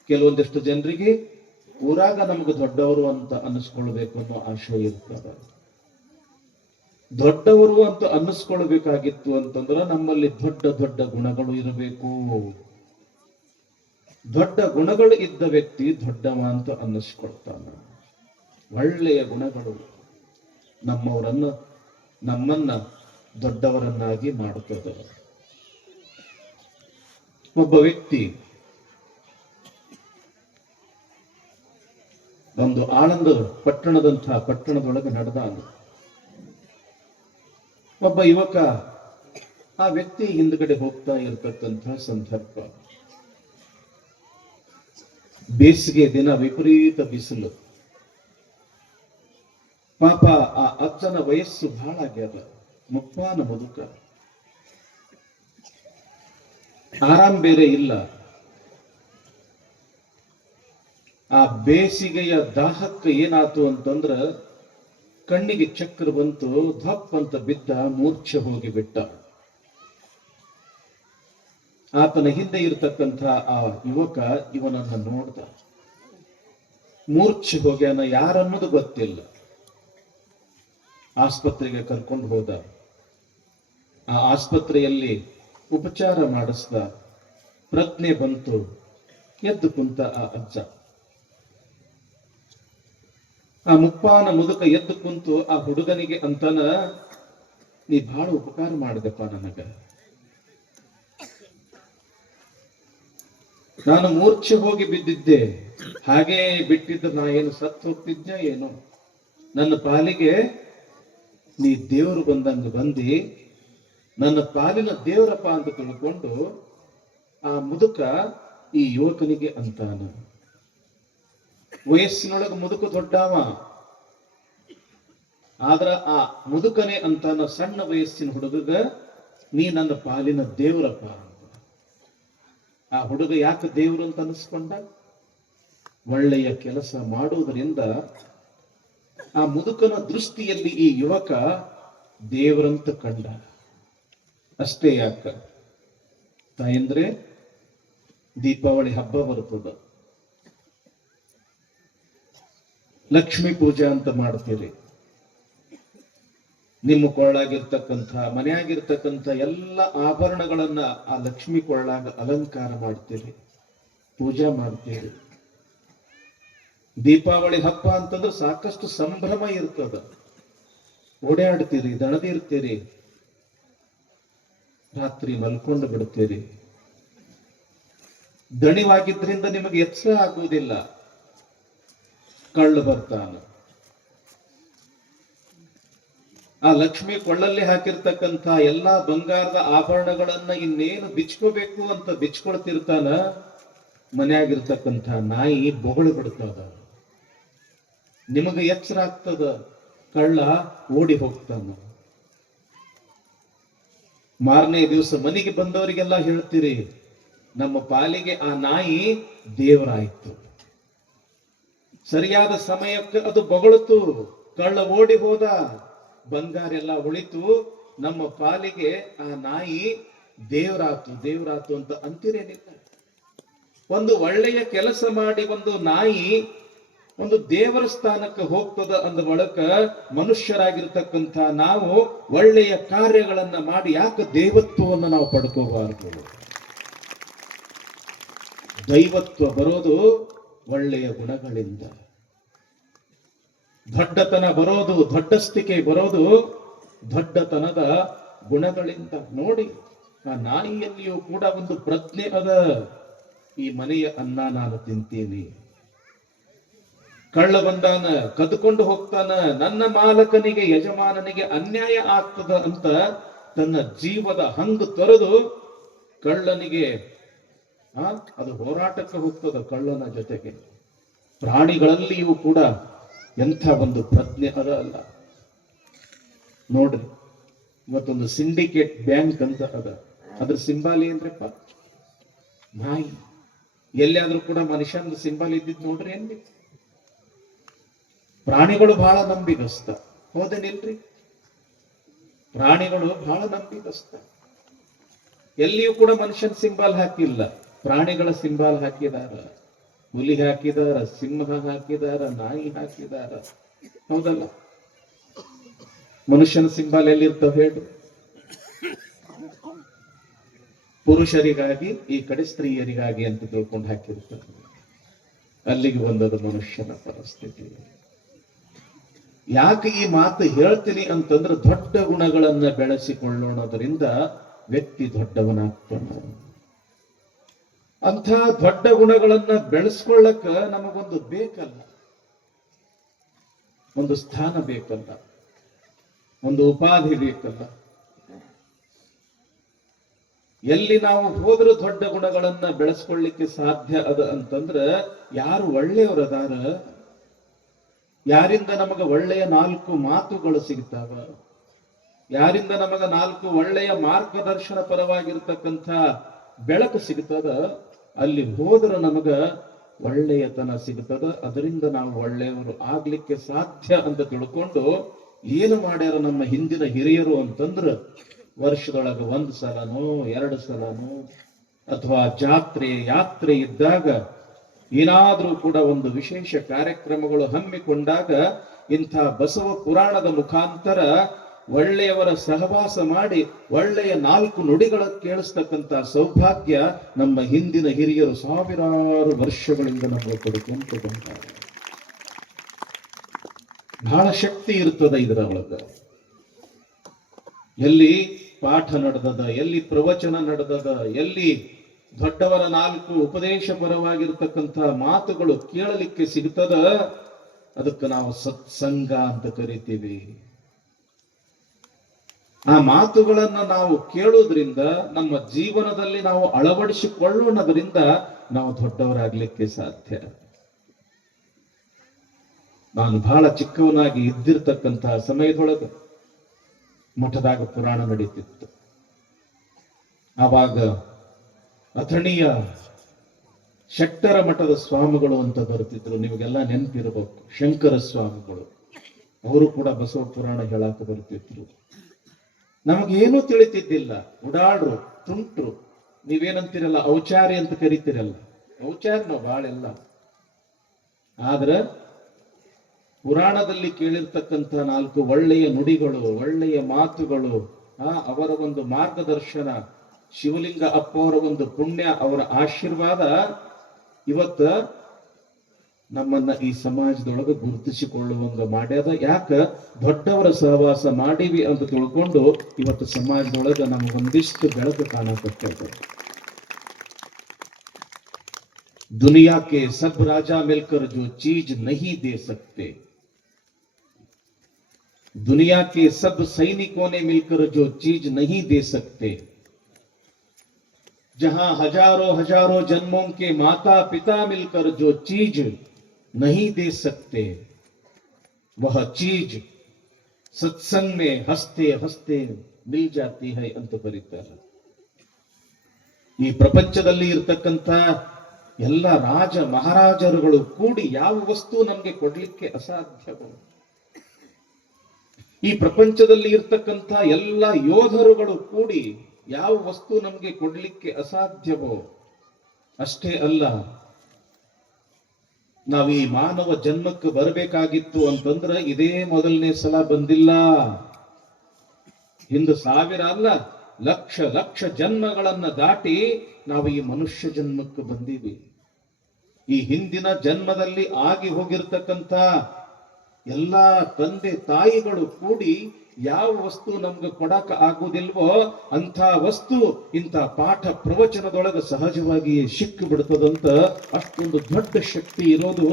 ಕೆಲವೊಂದಿಷ್ಟು ಜನರಿಗೆ ಊರಾಗ ನಮಗೆ ದೊಡ್ಡವರು ಅಂತ ಅನ್ನಿಸ್ಕೊಳ್ಬೇಕು ಅನ್ನೋ ಆಶೆ ಇರ್ತದ. ದೊಡ್ಡವರು ಅಂತ ಅನ್ನಿಸ್ಕೊಳ್ಬೇಕಾಗಿತ್ತು ಅಂತಂದ್ರ ನಮ್ಮಲ್ಲಿ ದೊಡ್ಡ ದೊಡ್ಡ ಗುಣಗಳು ಇರಬೇಕು. ದೊಡ್ಡ ಗುಣಗಳು ಇದ್ದ ವ್ಯಕ್ತಿ ದೊಡ್ಡವ ಅಂತ ಅನ್ನಿಸ್ಕೊಳ್ತಾನ. ಒಳ್ಳೆಯ ಗುಣಗಳು ನಮ್ಮನ್ನ ದೊಡ್ಡವರನ್ನಾಗಿ ಮಾಡುತ್ತದೆ. ಒಬ್ಬ ವ್ಯಕ್ತಿ ಒಂದು ಆಳಂದ ಪಟ್ಟಣದೊಳಗೆ ನಡೆದಾನ. ಒಬ್ಬ ಯುವಕ ಆ ವ್ಯಕ್ತಿ ಹಿಂದ್ಗಡೆ ಹೋಗ್ತಾ ಇರತಕ್ಕಂಥ ಸಂದರ್ಭ, ಬೇಸಿಗೆ ದಿನ, ವಿಪರೀತ ಬಿಸಿಲು. ಪಾಪ ಆ ಅಜ್ಜನ ವಯಸ್ಸು ಬಹಳ ಆಗ್ಯದ, ಮುಪ್ಪಾನ ಮುದುಕ, ಆರಾಮ್ ಬೇರೆ ಇಲ್ಲ. ಆ ಬೇಸಿಗೆಯ ದಾಹಕ್ಕೆ ಏನಾತು ಅಂತಂದ್ರ ಕಣ್ಣಿಗೆ ಚಕ್ರ ಬಂತು, ಧಪ್ ಅಂತ ಬಿದ್ದ, ಮೂರ್ಛೆ ಹೋಗಿ ಬಿಟ್ಟ. ಆತನ ಹಿಂದೆ ಇರತಕ್ಕಂಥ ಆ ಯುವಕ ಇವನನ್ನ ನೋಡ್ದ. ಮೂರ್ಛೆ ಹೋಗ್ಯಾನ, ಯಾರನ್ನೋದು ಗೊತ್ತಿಲ್ಲ. ಆಸ್ಪತ್ರೆಗೆ ಕರ್ಕೊಂಡು ಹೋದ. ಆ ಆಸ್ಪತ್ರೆಯಲ್ಲಿ ಉಪಚಾರ ಮಾಡಿಸ್ದ. ಪ್ರಜ್ಞೆ ಬಂತು, ಎದ್ದು ಕುಂತ ಆ ಅಜ್ಜ. ಆ ಮುಪ್ಪಾನ ಮುದುಕ ಎದ್ದು ಕುಂತು ಆ ಹುಡುಗನಿಗೆ ಅಂತನ, ನೀ ಬಹಳ ಉಪಕಾರ ಮಾಡಿದೆಪ್ಪ ನನಗ. ನಾನು ಮೂರ್ಛೆ ಹೋಗಿ ಬಿದ್ದಿದ್ದೆ, ಹಾಗೇ ಬಿಟ್ಟಿದ್ದು ನಾ ಏನು ಸತ್ತು ಹೋಗ್ತಿದ್ದ ಏನು. ನನ್ನ ಪಾಲಿಗೆ ನೀ ದೇವರು ಬಂದಂಗ ಬಂದಿ, ನನ್ನ ಪಾಲಿನ ದೇವರಪ್ಪ ಅಂತ ತಿಳ್ಕೊಂಡು ಆ ಮುದುಕ ಈ ಯುವಕನಿಗೆ ಅಂತಾನ. ವಯಸ್ಸಿನೊಳಗೆ ಮುದುಕ ದೊಡ್ಡವ, ಆದ್ರ ಆ ಮುದುಕನೇ ಅಂತಾನ ಸಣ್ಣ ವಯಸ್ಸಿನ ಹುಡುಗ, ನೀ ನನ್ನ ಪಾಲಿನ ದೇವರಪ್ಪ. ಆ ಹುಡುಗ ಯಾಕೆ ದೇವರು ಅಂತ ಅನಿಸ್ಕೊಂಡ? ಒಳ್ಳೆಯ ಕೆಲಸ ಮಾಡುವುದರಿಂದ ಆ ಮುದುಕನ ದೃಷ್ಟಿಯಲ್ಲಿ ಈ ಯುವಕ ದೇವರಂತ ಕಂಡ. ಅಷ್ಟೇ ಯಾಕ ತಾಯಂದ್ರೆ, ದೀಪಾವಳಿ ಹಬ್ಬ ಬರ್ತದ, ಲಕ್ಷ್ಮೀ ಪೂಜೆ ಅಂತ ಮಾಡ್ತೀರಿ. ನಿಮ್ಮ ಕೊಳ್ಳಾಗಿರ್ತಕ್ಕಂಥ, ಮನೆಯಾಗಿರ್ತಕ್ಕಂಥ ಎಲ್ಲ ಆಭರಣಗಳನ್ನ ಆ ಲಕ್ಷ್ಮಿ ಕೊಳ್ಳಾಗ ಅಲಂಕಾರ ಮಾಡ್ತೀರಿ, ಪೂಜಾ ಮಾಡ್ತೀರಿ. ದೀಪಾವಳಿ ಹಬ್ಬ ಅಂತಂದ್ರೆ ಸಾಕಷ್ಟು ಸಂಭ್ರಮ ಇರ್ತದ. ಓಡಾಡ್ತೀರಿ, ದಣದಿರ್ತೀರಿ, ರಾತ್ರಿ ಮಲ್ಕೊಂಡು ಬಿಡ್ತೀರಿ. ದಣಿವಾಗಿದ್ರಿಂದ ನಿಮಗೆ ಎಚ್ಚರ ಆಗುವುದಿಲ್ಲ. ಕಳ್ಳು ಬರ್ತಾನ. ಆ ಲಕ್ಷ್ಮಿ ಕೊಳ್ಳಲ್ಲಿ ಹಾಕಿರ್ತಕ್ಕಂಥ ಎಲ್ಲಾ ಬಂಗಾರದ ಆಭರಣಗಳನ್ನ ಇನ್ನೇನು ಬಿಚ್ಕೋಬೇಕು ಅಂತ ಬಿಚ್ಕೊಳ್ತಿರ್ತಾನ. ಮನೆಯಾಗಿರ್ತಕ್ಕಂಥ ನಾಯಿ ಬೊಗಳು ಬಿಡ್ತದ. ನಿಮಗೆ ಎಚ್ಚರ ಆಗ್ತದ, ಕಳ್ಳ ಓಡಿ ಹೋಗ್ತಾನ. ಮಾರನೇ ದಿವಸ ಮನೆಗೆ ಬಂದವರಿಗೆಲ್ಲ ಹೇಳ್ತೀರಿ, ನಮ್ಮ ಪಾಲಿಗೆ ಆ ನಾಯಿ ದೇವರಾಯ್ತು. ಸರಿಯಾದ ಸಮಯಕ್ಕೆ ಅದು ಬೊಗಳಿತು, ಕಳ್ಳ ಓಡಿ ಹೋದ, ಬಂಗಾರ ಎಲ್ಲ ಉಳಿತು. ನಮ್ಮ ಪಾಲಿಗೆ ಆ ನಾಯಿ ದೇವರಾತು, ದೇವರಾತು ಅಂತ ಅಂತಿರೇನಿಲ್ಲ. ಒಂದು ಒಳ್ಳೆಯ ಕೆಲಸ ಮಾಡಿ ಒಂದು ನಾಯಿ ಒಂದು ದೇವರ ಸ್ಥಾನಕ್ಕೆ ಹೋಗ್ತದ ಅಂದ ಬಳಕ ಮನುಷ್ಯರಾಗಿರ್ತಕ್ಕಂಥ ನಾವು ಒಳ್ಳೆಯ ಕಾರ್ಯಗಳನ್ನ ಮಾಡಿ ಯಾಕೆ ದೇವತ್ವವನ್ನು ನಾವು ಪಡ್ಕೋಬಾರದು? ದೈವತ್ವ ಬರೋದು ಒಳ್ಳೆಯ ಗುಣಗಳಿಂದ. ದೊಡ್ಡತನ ಬರೋದು, ದೊಡ್ಡಸ್ತಿಕೆ ಬರೋದು ದೊಡ್ಡತನದ ಗುಣಗಳಿಂದ. ನೋಡಿ, ಆ ನಾಯಿಯಲ್ಲಿಯೂ ಕೂಡ ಒಂದು ಪ್ರಜ್ಞೆ ಅದ. ಈ ಮನೆಯ ಅನ್ನ ನಾನು ತಿಂತೀನಿ. ಕಳ್ಳ ಬಂದಾನ, ಕದ್ಕೊಂಡು ಹೋಗ್ತಾನ, ನನ್ನ ಮಾಲಕನಿಗೆ, ಯಜಮಾನನಿಗೆ ಅನ್ಯಾಯ ಆಗ್ತದ ಅಂತ ತನ್ನ ಜೀವದ ಹಂಗು ತೊರೆದು ಕಳ್ಳನಿಗೆ ಅದು ಹೋರಾಟಕ್ಕೆ ಹೋಗ್ತದ ಕಳ್ಳನ ಜೊತೆಗೆ. ಪ್ರಾಣಿಗಳಲ್ಲಿಯೂ ಕೂಡ ಎಂಥ ಒಂದು ಪ್ರಜ್ಞೆ ಅದ ಅಲ್ಲ. ನೋಡ್ರಿ, ಇವತ್ತೊಂದು ಸಿಂಡಿಕೇಟ್ ಬ್ಯಾಂಕ್ ಅಂತ ಅದ. ಅದ್ರ ಸಿಂಬಲ್ ಏನ್ರಿಪ್ಪ? ನಾಯಿ. ಎಲ್ಲಿಯಾದ್ರೂ ಕೂಡ ಮನುಷ್ಯನ ಸಿಂಬಲ್ ಇದ್ದಿದ್ ನೋಡ್ರಿ ಏನ್ರಿ? ಪ್ರಾಣಿಗಳು ಬಹಳ ನಂಬಿಗಸ್ತ, ಹೌದೇನಿಲ್ರಿ? ಪ್ರಾಣಿಗಳು ಬಹಳ ನಂಬಿಗಸ್ತ. ಎಲ್ಲಿಯೂ ಕೂಡ ಮನುಷ್ಯನ ಸಿಂಬಲ್ ಹಾಕಿಲ್ಲ, ಪ್ರಾಣಿಗಳ ಸಿಂಬಲ್ ಹಾಕಿದಾರ. ಹುಲಿ ಹಾಕಿದಾರ, ಸಿಂಹ ಹಾಕಿದಾರ, ನಾಯಿ ಹಾಕಿದಾರ, ಹೌದಲ್ಲ? ಮನುಷ್ಯನ ಸಿಂಬಲ್ ಎಲ್ಲಿರ್ತಾವ ಹೇಳು? ಪುರುಷರಿಗಾಗಿ, ಈ ಕಡೆ ಸ್ತ್ರೀಯರಿಗಾಗಿ ಅಂತ ತಿಳ್ಕೊಂಡು ಹಾಕಿರ್ತಾರೆ. ಅಲ್ಲಿಗೆ ಬಂದದ ಮನುಷ್ಯನ ಪರಿಸ್ಥಿತಿ. ಯಾಕೆ ಈ ಮಾತು ಹೇಳ್ತೀನಿ ಅಂತಂದ್ರೆ, ದೊಡ್ಡ ಗುಣಗಳನ್ನ ಬೆಳೆಸಿಕೊಳ್ಳೋಣದ್ರಿಂದ ವ್ಯಕ್ತಿ ದೊಡ್ಡವನಾಗ್ತಾನೆ. ಅಂಥ ದೊಡ್ಡ ಗುಣಗಳನ್ನ ಬೆಳೆಸ್ಕೊಳ್ಳಕ್ಕ ನಮಗೊಂದು ಬೇಕಲ್ಲ, ಒಂದು ಸ್ಥಾನ ಬೇಕಲ್ಲ, ಒಂದು ಉಪಾಧಿ ಬೇಕಲ್ಲ. ಎಲ್ಲಿ ನಾವು ಹೋದ್ರೂ ದೊಡ್ಡ ಗುಣಗಳನ್ನ ಬೆಳೆಸ್ಕೊಳ್ಳಿಕ್ಕೆ ಸಾಧ್ಯ ಅದ ಅಂತಂದ್ರೆ, ಯಾರು ಒಳ್ಳೆಯವರದಾರ, ಯಾರಿಂದ ನಮಗ ಒಳ್ಳೆಯ 4 ಮಾತುಗಳು ಸಿಗ್ತಾವ, ಯಾರಿಂದ ನಮಗ 4 ಒಳ್ಳೆಯ ಮಾರ್ಗದರ್ಶನ ಪರವಾಗಿರ್ತಕ್ಕಂಥ ಬೆಳಕು ಸಿಗ್ತದ, ಅಲ್ಲಿ ಹೋದ್ರೆ ನಮಗ ಒಳ್ಳೆಯತನ ಸಿಗ್ತದ. ಅದರಿಂದ ನಾವು ಒಳ್ಳೆಯವರು ಆಗ್ಲಿಕ್ಕೆ ಸಾಧ್ಯ ಅಂತ ತಿಳ್ಕೊಂಡು ಏನು ಮಾಡ್ಯಾರ ನಮ್ಮ ಹಿಂದಿನ ಹಿರಿಯರು ಅಂತಂದ್ರ, ವರ್ಷದೊಳಗ 1 ಸಲನೋ 2 ಸಲನೋ ಅಥವಾ ಜಾತ್ರೆ ಯಾತ್ರೆ ಇದ್ದಾಗ ಏನಾದ್ರೂ ಕೂಡ ಒಂದು ವಿಶೇಷ ಕಾರ್ಯಕ್ರಮಗಳು ಹಮ್ಮಿಕೊಂಡಾಗ ಇಂಥ ಬಸವ ಪುರಾಣದ ಮುಖಾಂತರ ಒಳ್ಳೆಯವರ ಸಹವಾಸ ಮಾಡಿ ಒಳ್ಳೆಯ 4 ನುಡಿಗಳ ಕೇಳಿಸ್ತಕ್ಕಂಥ ಸೌಭಾಗ್ಯ ನಮ್ಮ ಹಿಂದಿನ ಹಿರಿಯರು ಸಾವಿರಾರು ವರ್ಷಗಳಿಂದ ನಮಗೆ ಕೊಡುಕೊಂತ ಬಂತಾರೆ. ಬಹಳ ಶಕ್ತಿ ಇರ್ತದ ಇದರ ಒಳಗ. ಎಲ್ಲಿ ಪಾಠ ನಡೆದದ, ಎಲ್ಲಿ ಪ್ರವಚನ ನಡೆದದ, ಎಲ್ಲಿ ದೊಡ್ಡವರ 4 ಉಪದೇಶ ಪರವಾಗಿರ್ತಕ್ಕಂಥ ಮಾತುಗಳು ಕೇಳಲಿಕ್ಕೆ ಸಿಗ್ತದ, ಅದಕ್ಕೆ ನಾವು ಸತ್ಸಂಗ ಅಂತ ಕರಿತೀವಿ. ಆ ಮಾತುಗಳನ್ನ ನಾವು ಕೇಳೋದ್ರಿಂದ ನಮ್ಮ ಜೀವನದಲ್ಲಿ ನಾವು ಅಳವಡಿಸಿಕೊಳ್ಳೋಣದ್ರಿಂದ ನಾವು ದೊಡ್ಡವರಾಗ್ಲಿಕ್ಕೆ ಸಾಧ್ಯ. ನಾನು ಬಹಳ ಚಿಕ್ಕವನಾಗಿ ಇದ್ದಿರ್ತಕ್ಕಂತಹ ಸಮಯದೊಳಗೆ ಮಠದಾಗ ಪುರಾಣ ನಡೀತಿತ್ತು. ಆವಾಗ ಅಥಣಿಯ ಶೆಟ್ಟರ ಮಠದ ಸ್ವಾಮಿಗಳು ಅಂತ ಬರ್ತಿದ್ರು, ನಿಮಗೆಲ್ಲ ನೆನಪಿರಬೇಕು. ಶಂಕರ ಸ್ವಾಮಿಗಳು, ಅವರು ಕೂಡ ಬಸವ ಪುರಾಣ ಹೇಳಾಕ ಬರ್ತಿದ್ರು. ನಮಗೇನು ತಿಳಿತಿದ್ದಿಲ್ಲ, ಉಡಾಡ್ರು, ತುಂಟ್ರು, ನೀವೇನಂತೀರಲ್ಲ ಔಚಾರಿ ಅಂತ ಕರಿತೀರಲ್ಲ, ಔಚಾರಿ ನಾವು ಬಾಳೆಲ್ಲ. ಆದ್ರ ಪುರಾಣದಲ್ಲಿ ಕೇಳಿರ್ತಕ್ಕಂಥ 4 ಒಳ್ಳೆಯ ನುಡಿಗಳು, ಒಳ್ಳೆಯ ಮಾತುಗಳು, ಅವರ ಒಂದು ಮಾರ್ಗದರ್ಶನ, ಶಿವಲಿಂಗ ಅಪ್ಪ ಅವರ ಒಂದು ಪುಣ್ಯ, ಅವರ ಆಶೀರ್ವಾದ ಇವತ್ತ ನಮ್ಮನ್ನ ಈ ಸಮಾಜದೊಳಗೆ ಗುರುತಿಸಿಕೊಳ್ಳುವಂಗ ಮಾಡ್ಯದ. ಯಾಕ? ದೊಡ್ಡವರ ಸಹವಾಸ ಮಾಡಿವಿ ಅಂತ ತಿಳ್ಕೊಂಡು ಇವತ್ತು ಸಮಾಜದೊಳಗೆ ನಮಗೊಂದಿಷ್ಟು ಬೆಳಕು ಕಾಣಕತ್ತದ. दुनिया के सब राजा मिलकर जो चीज नहीं दे सकते, दुनिया के सब सैनिकों ने मिलकर जो चीज नहीं दे सकते, जहां हजारों हजारों जन्मों के माता पिता मिलकर जो चीज नहीं दे सकते, वह चीज सत्संग में हंसते हंसते मिल जाती है ಅಂತ ಬರೀತಾರೆ. ಈ ಪ್ರಪಂಚದಲ್ಲಿ ಇರತಕ್ಕಂತ ಎಲ್ಲ ರಾಜ ಮಹಾರಾಜರುಗಳು ಕೂಡಿ ಯಾವ ವಸ್ತು ನಮಗೆ ಕೊಡ್ಲಿಕ್ಕೆ ಅಸಾಧ್ಯವೋ, ಈ ಪ್ರಪಂಚದಲ್ಲಿ ಇರ್ತಕ್ಕಂಥ ಎಲ್ಲ ಯೋಧರುಗಳು ಕೂಡಿ ಯಾವ ವಸ್ತು ನಮಗೆ ಕೊಡ್ಲಿಕ್ಕೆ ಅಸಾಧ್ಯವೋ, ಅಷ್ಟೇ ಅಲ್ಲ, ನಾವು ಈ ಮಾನವ ಜನ್ಮಕ್ಕೆ ಬರಬೇಕಾಗಿತ್ತು ಅಂತಂದ್ರೆ ಇದೇ ಮೊದಲನೇ ಸಲ ಬಂದಿಲ್ಲ. ಇಂದು 1000 ಅಲ್ಲ, ಲಕ್ಷ ಲಕ್ಷ ಜನ್ಮಗಳನ್ನ ದಾಟಿ ನಾವು ಈ ಮನುಷ್ಯ ಜನ್ಮಕ್ಕೆ ಬಂದೀವಿ. ಈ ಹಿಂದಿನ ಜನ್ಮದಲ್ಲಿ ಆಗಿ ಹೋಗಿರ್ತಕ್ಕಂಥ ಎಲ್ಲಾ ತಂದೆ ತಾಯಿಗಳು ಕೂಡಿ ಯಾವ ವಸ್ತು ನಮ್ಗೆ ಕೊಡಕ ಆಗುವುದಿಲ್ವೋ ಅಂಥ ವಸ್ತು ಇಂಥ ಪಾಠ ಪ್ರವಚನದೊಳಗೆ ಸಹಜವಾಗಿ ಸಿಕ್ಕು ಬಿಡ್ತದಂತ ಅಷ್ಟೊಂದು ದೊಡ್ಡ ಶಕ್ತಿ ಇರೋದು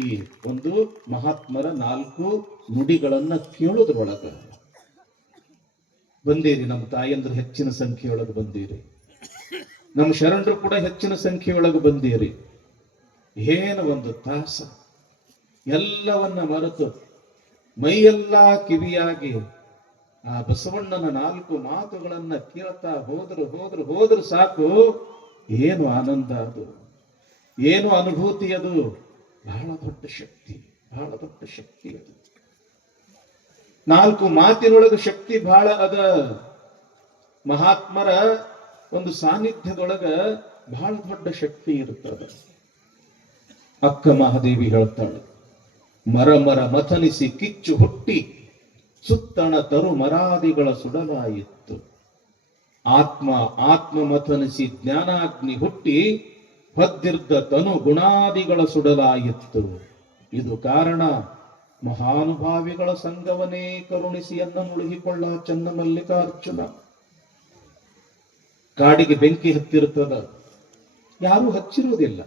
ಈ ಒಂದು ಮಹಾತ್ಮರ 4 ನುಡಿಗಳನ್ನ ಕೇಳೋದ್ರೊಳಗ. ಬಂದೀರಿ, ನಮ್ಮ ತಾಯಂದ್ರು ಹೆಚ್ಚಿನ ಸಂಖ್ಯೆಯೊಳಗೆ ಬಂದೀರಿ, ನಮ್ಮ ಶರಣರು ಕೂಡ ಹೆಚ್ಚಿನ ಸಂಖ್ಯೆಯೊಳಗೆ ಬಂದೀರಿ. ಏನು ಒಂದು ತಾಸ ಎಲ್ಲವನ್ನ ಮರೆತು ಮೈಯೆಲ್ಲ ಕಿವಿಯಾಗಿ ಆ ಬಸವಣ್ಣನ 4 ಮಾತುಗಳನ್ನ ಕೇಳ್ತಾ ಹೋದ್ರು ಸಾಕು. ಏನು ಆನಂದ ಅದು, ಏನು ಅನುಭೂತಿ ಅದು. ಬಹಳ ದೊಡ್ಡ ಶಕ್ತಿ, ಬಹಳ ದೊಡ್ಡ ಶಕ್ತಿ ಅದು. 4 ಮಾತಿನೊಳಗೆ ಶಕ್ತಿ ಬಹಳ ಅದ. ಮಹಾತ್ಮರ ಒಂದು ಸಾನ್ನಿಧ್ಯದೊಳಗ ಬಹಳ ದೊಡ್ಡ ಶಕ್ತಿ ಇರುತ್ತದೆ. ಅಕ್ಕ ಮಹಾದೇವಿ ಹೇಳ್ತಾಳೆ, ಮರ ಮರ ಮಥನಿಸಿ ಕಿಚ್ಚು ಹುಟ್ಟಿ ಸುತ್ತಣ ತರು ಮರಾದಿಗಳ ಸುಡಲಾಯಿತ್ತು. ಆತ್ಮ ಆತ್ಮ ಮಥನಿಸಿ ಜ್ಞಾನಾಗ್ನಿ ಹುಟ್ಟಿ ಹೊದ್ದಿರ್ದ ತನು ಗುಣಾದಿಗಳ ಸುಡಲಾಯಿತ್ತು. ಇದು ಕಾರಣ ಮಹಾನುಭಾವಿಗಳ ಸಂಗವನೇ ಕರುಣಿಸಿ ಅನ್ನ ಮುಳುಗಿಕೊಳ್ಳ ಚನ್ನ ಮಲ್ಲಿಕಾರ್ಜುನ. ಕಾಡಿಗೆ ಬೆಂಕಿ ಹತ್ತಿರ್ತದ, ಯಾರು ಹಚ್ಚಿರುವುದಿಲ್ಲ.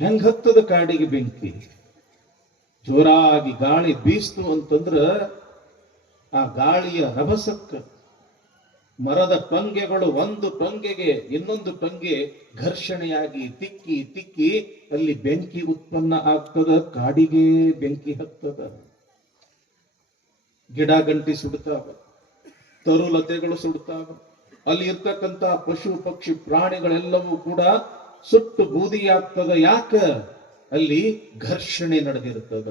ಹೆಂಗ್ ಹತ್ತದ ಕಾಡಿಗೆ ಬೆಂಕಿ? ಜೋರಾಗಿ ಗಾಳಿ ಬೀಸ್ತು ಅಂತಂದ್ರ ಆ ಗಾಳಿಯ ರಭಸಕ್ಕ ಮರದ ಟೊಂಗೆಗಳು ಒಂದು ಟೊಂಗೆಗೆ ಇನ್ನೊಂದು ಟೊಂಗೆ ಘರ್ಷಣೆಯಾಗಿ ತಿಕ್ಕಿ ತಿಕ್ಕಿ ಅಲ್ಲಿ ಬೆಂಕಿ ಉತ್ಪನ್ನ ಆಗ್ತದ. ಕಾಡಿಗೆ ಬೆಂಕಿ ಹತ್ತದ. ಗಿಡ ಗಂಟಿ ಸುಡ್ತಾವ, ತರುಲತೆಗಳು ಸುಡ್ತಾವ, ಅಲ್ಲಿ ಇರ್ತಕ್ಕಂಥ ಪಶು ಪಕ್ಷಿ ಪ್ರಾಣಿಗಳೆಲ್ಲವೂ ಕೂಡ ಸುಟ್ಟು ಬೂದಿಯಾಗ್ತದ. ಯಾಕ? ಅಲ್ಲಿ ಘರ್ಷಣೆ ನಡೆದಿರ್ತದ.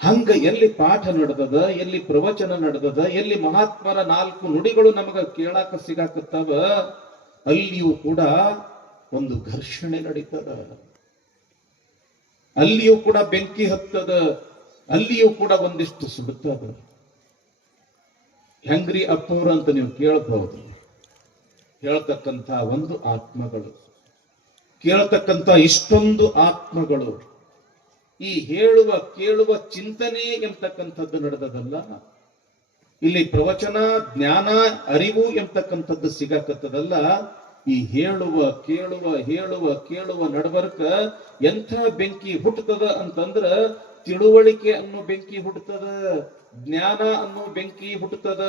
ಹಂಗ ಎಲ್ಲಿ ಪಾಠ ನಡೆದದ, ಎಲ್ಲಿ ಪ್ರವಚನ ನಡೆದದ, ಎಲ್ಲಿ ಮಹಾತ್ಮರ 4 ನುಡಿಗಳು ನಮಗ ಕೇಳಾಕ ಸಿಗಾಕತ್ತವ, ಅಲ್ಲಿಯೂ ಕೂಡ ಒಂದು ಘರ್ಷಣೆ ನಡೀತದ, ಅಲ್ಲಿಯೂ ಕೂಡ ಬೆಂಕಿ ಹತ್ತದ, ಅಲ್ಲಿಯೂ ಕೂಡ ಒಂದಿಷ್ಟು ಸುಡುತ್ತದ. ಹೆಂಗ್ರಿ ಅಪ್ಪೋರ್ ಅಂತ ನೀವು ಕೇಳಬಹುದು. ಹೇಳ್ತಕ್ಕಂಥ ಒಂದು ಆತ್ಮಗಳು, ಕೇಳತಕ್ಕಂಥ ಇಷ್ಟೊಂದು ಆತ್ಮಗಳು, ಈ ಹೇಳುವ ಕೇಳುವ ಚಿಂತನೆ ಎಂಬತಕ್ಕಂಥದ್ದು ನಡೆದದಲ್ಲ. ಇಲ್ಲಿ ಪ್ರವಚನ, ಜ್ಞಾನ, ಅರಿವು ಎಂಬತಕ್ಕಂಥದ್ದು ಸಿಗಕತ್ತದಲ್ಲ. ಈ ಹೇಳುವ ಕೇಳುವ ನಡಬರ್ಕ ಎಂಥ ಬೆಂಕಿ ಹುಟ್ಟುತ್ತದ ಅಂತಂದ್ರ ತಿಳುವಳಿಕೆ ಅನ್ನೋ ಬೆಂಕಿ ಹುಟ್ಟುತ್ತದ, ಜ್ಞಾನ ಅನ್ನೋ ಬೆಂಕಿ ಹುಟ್ಟುತ್ತದ,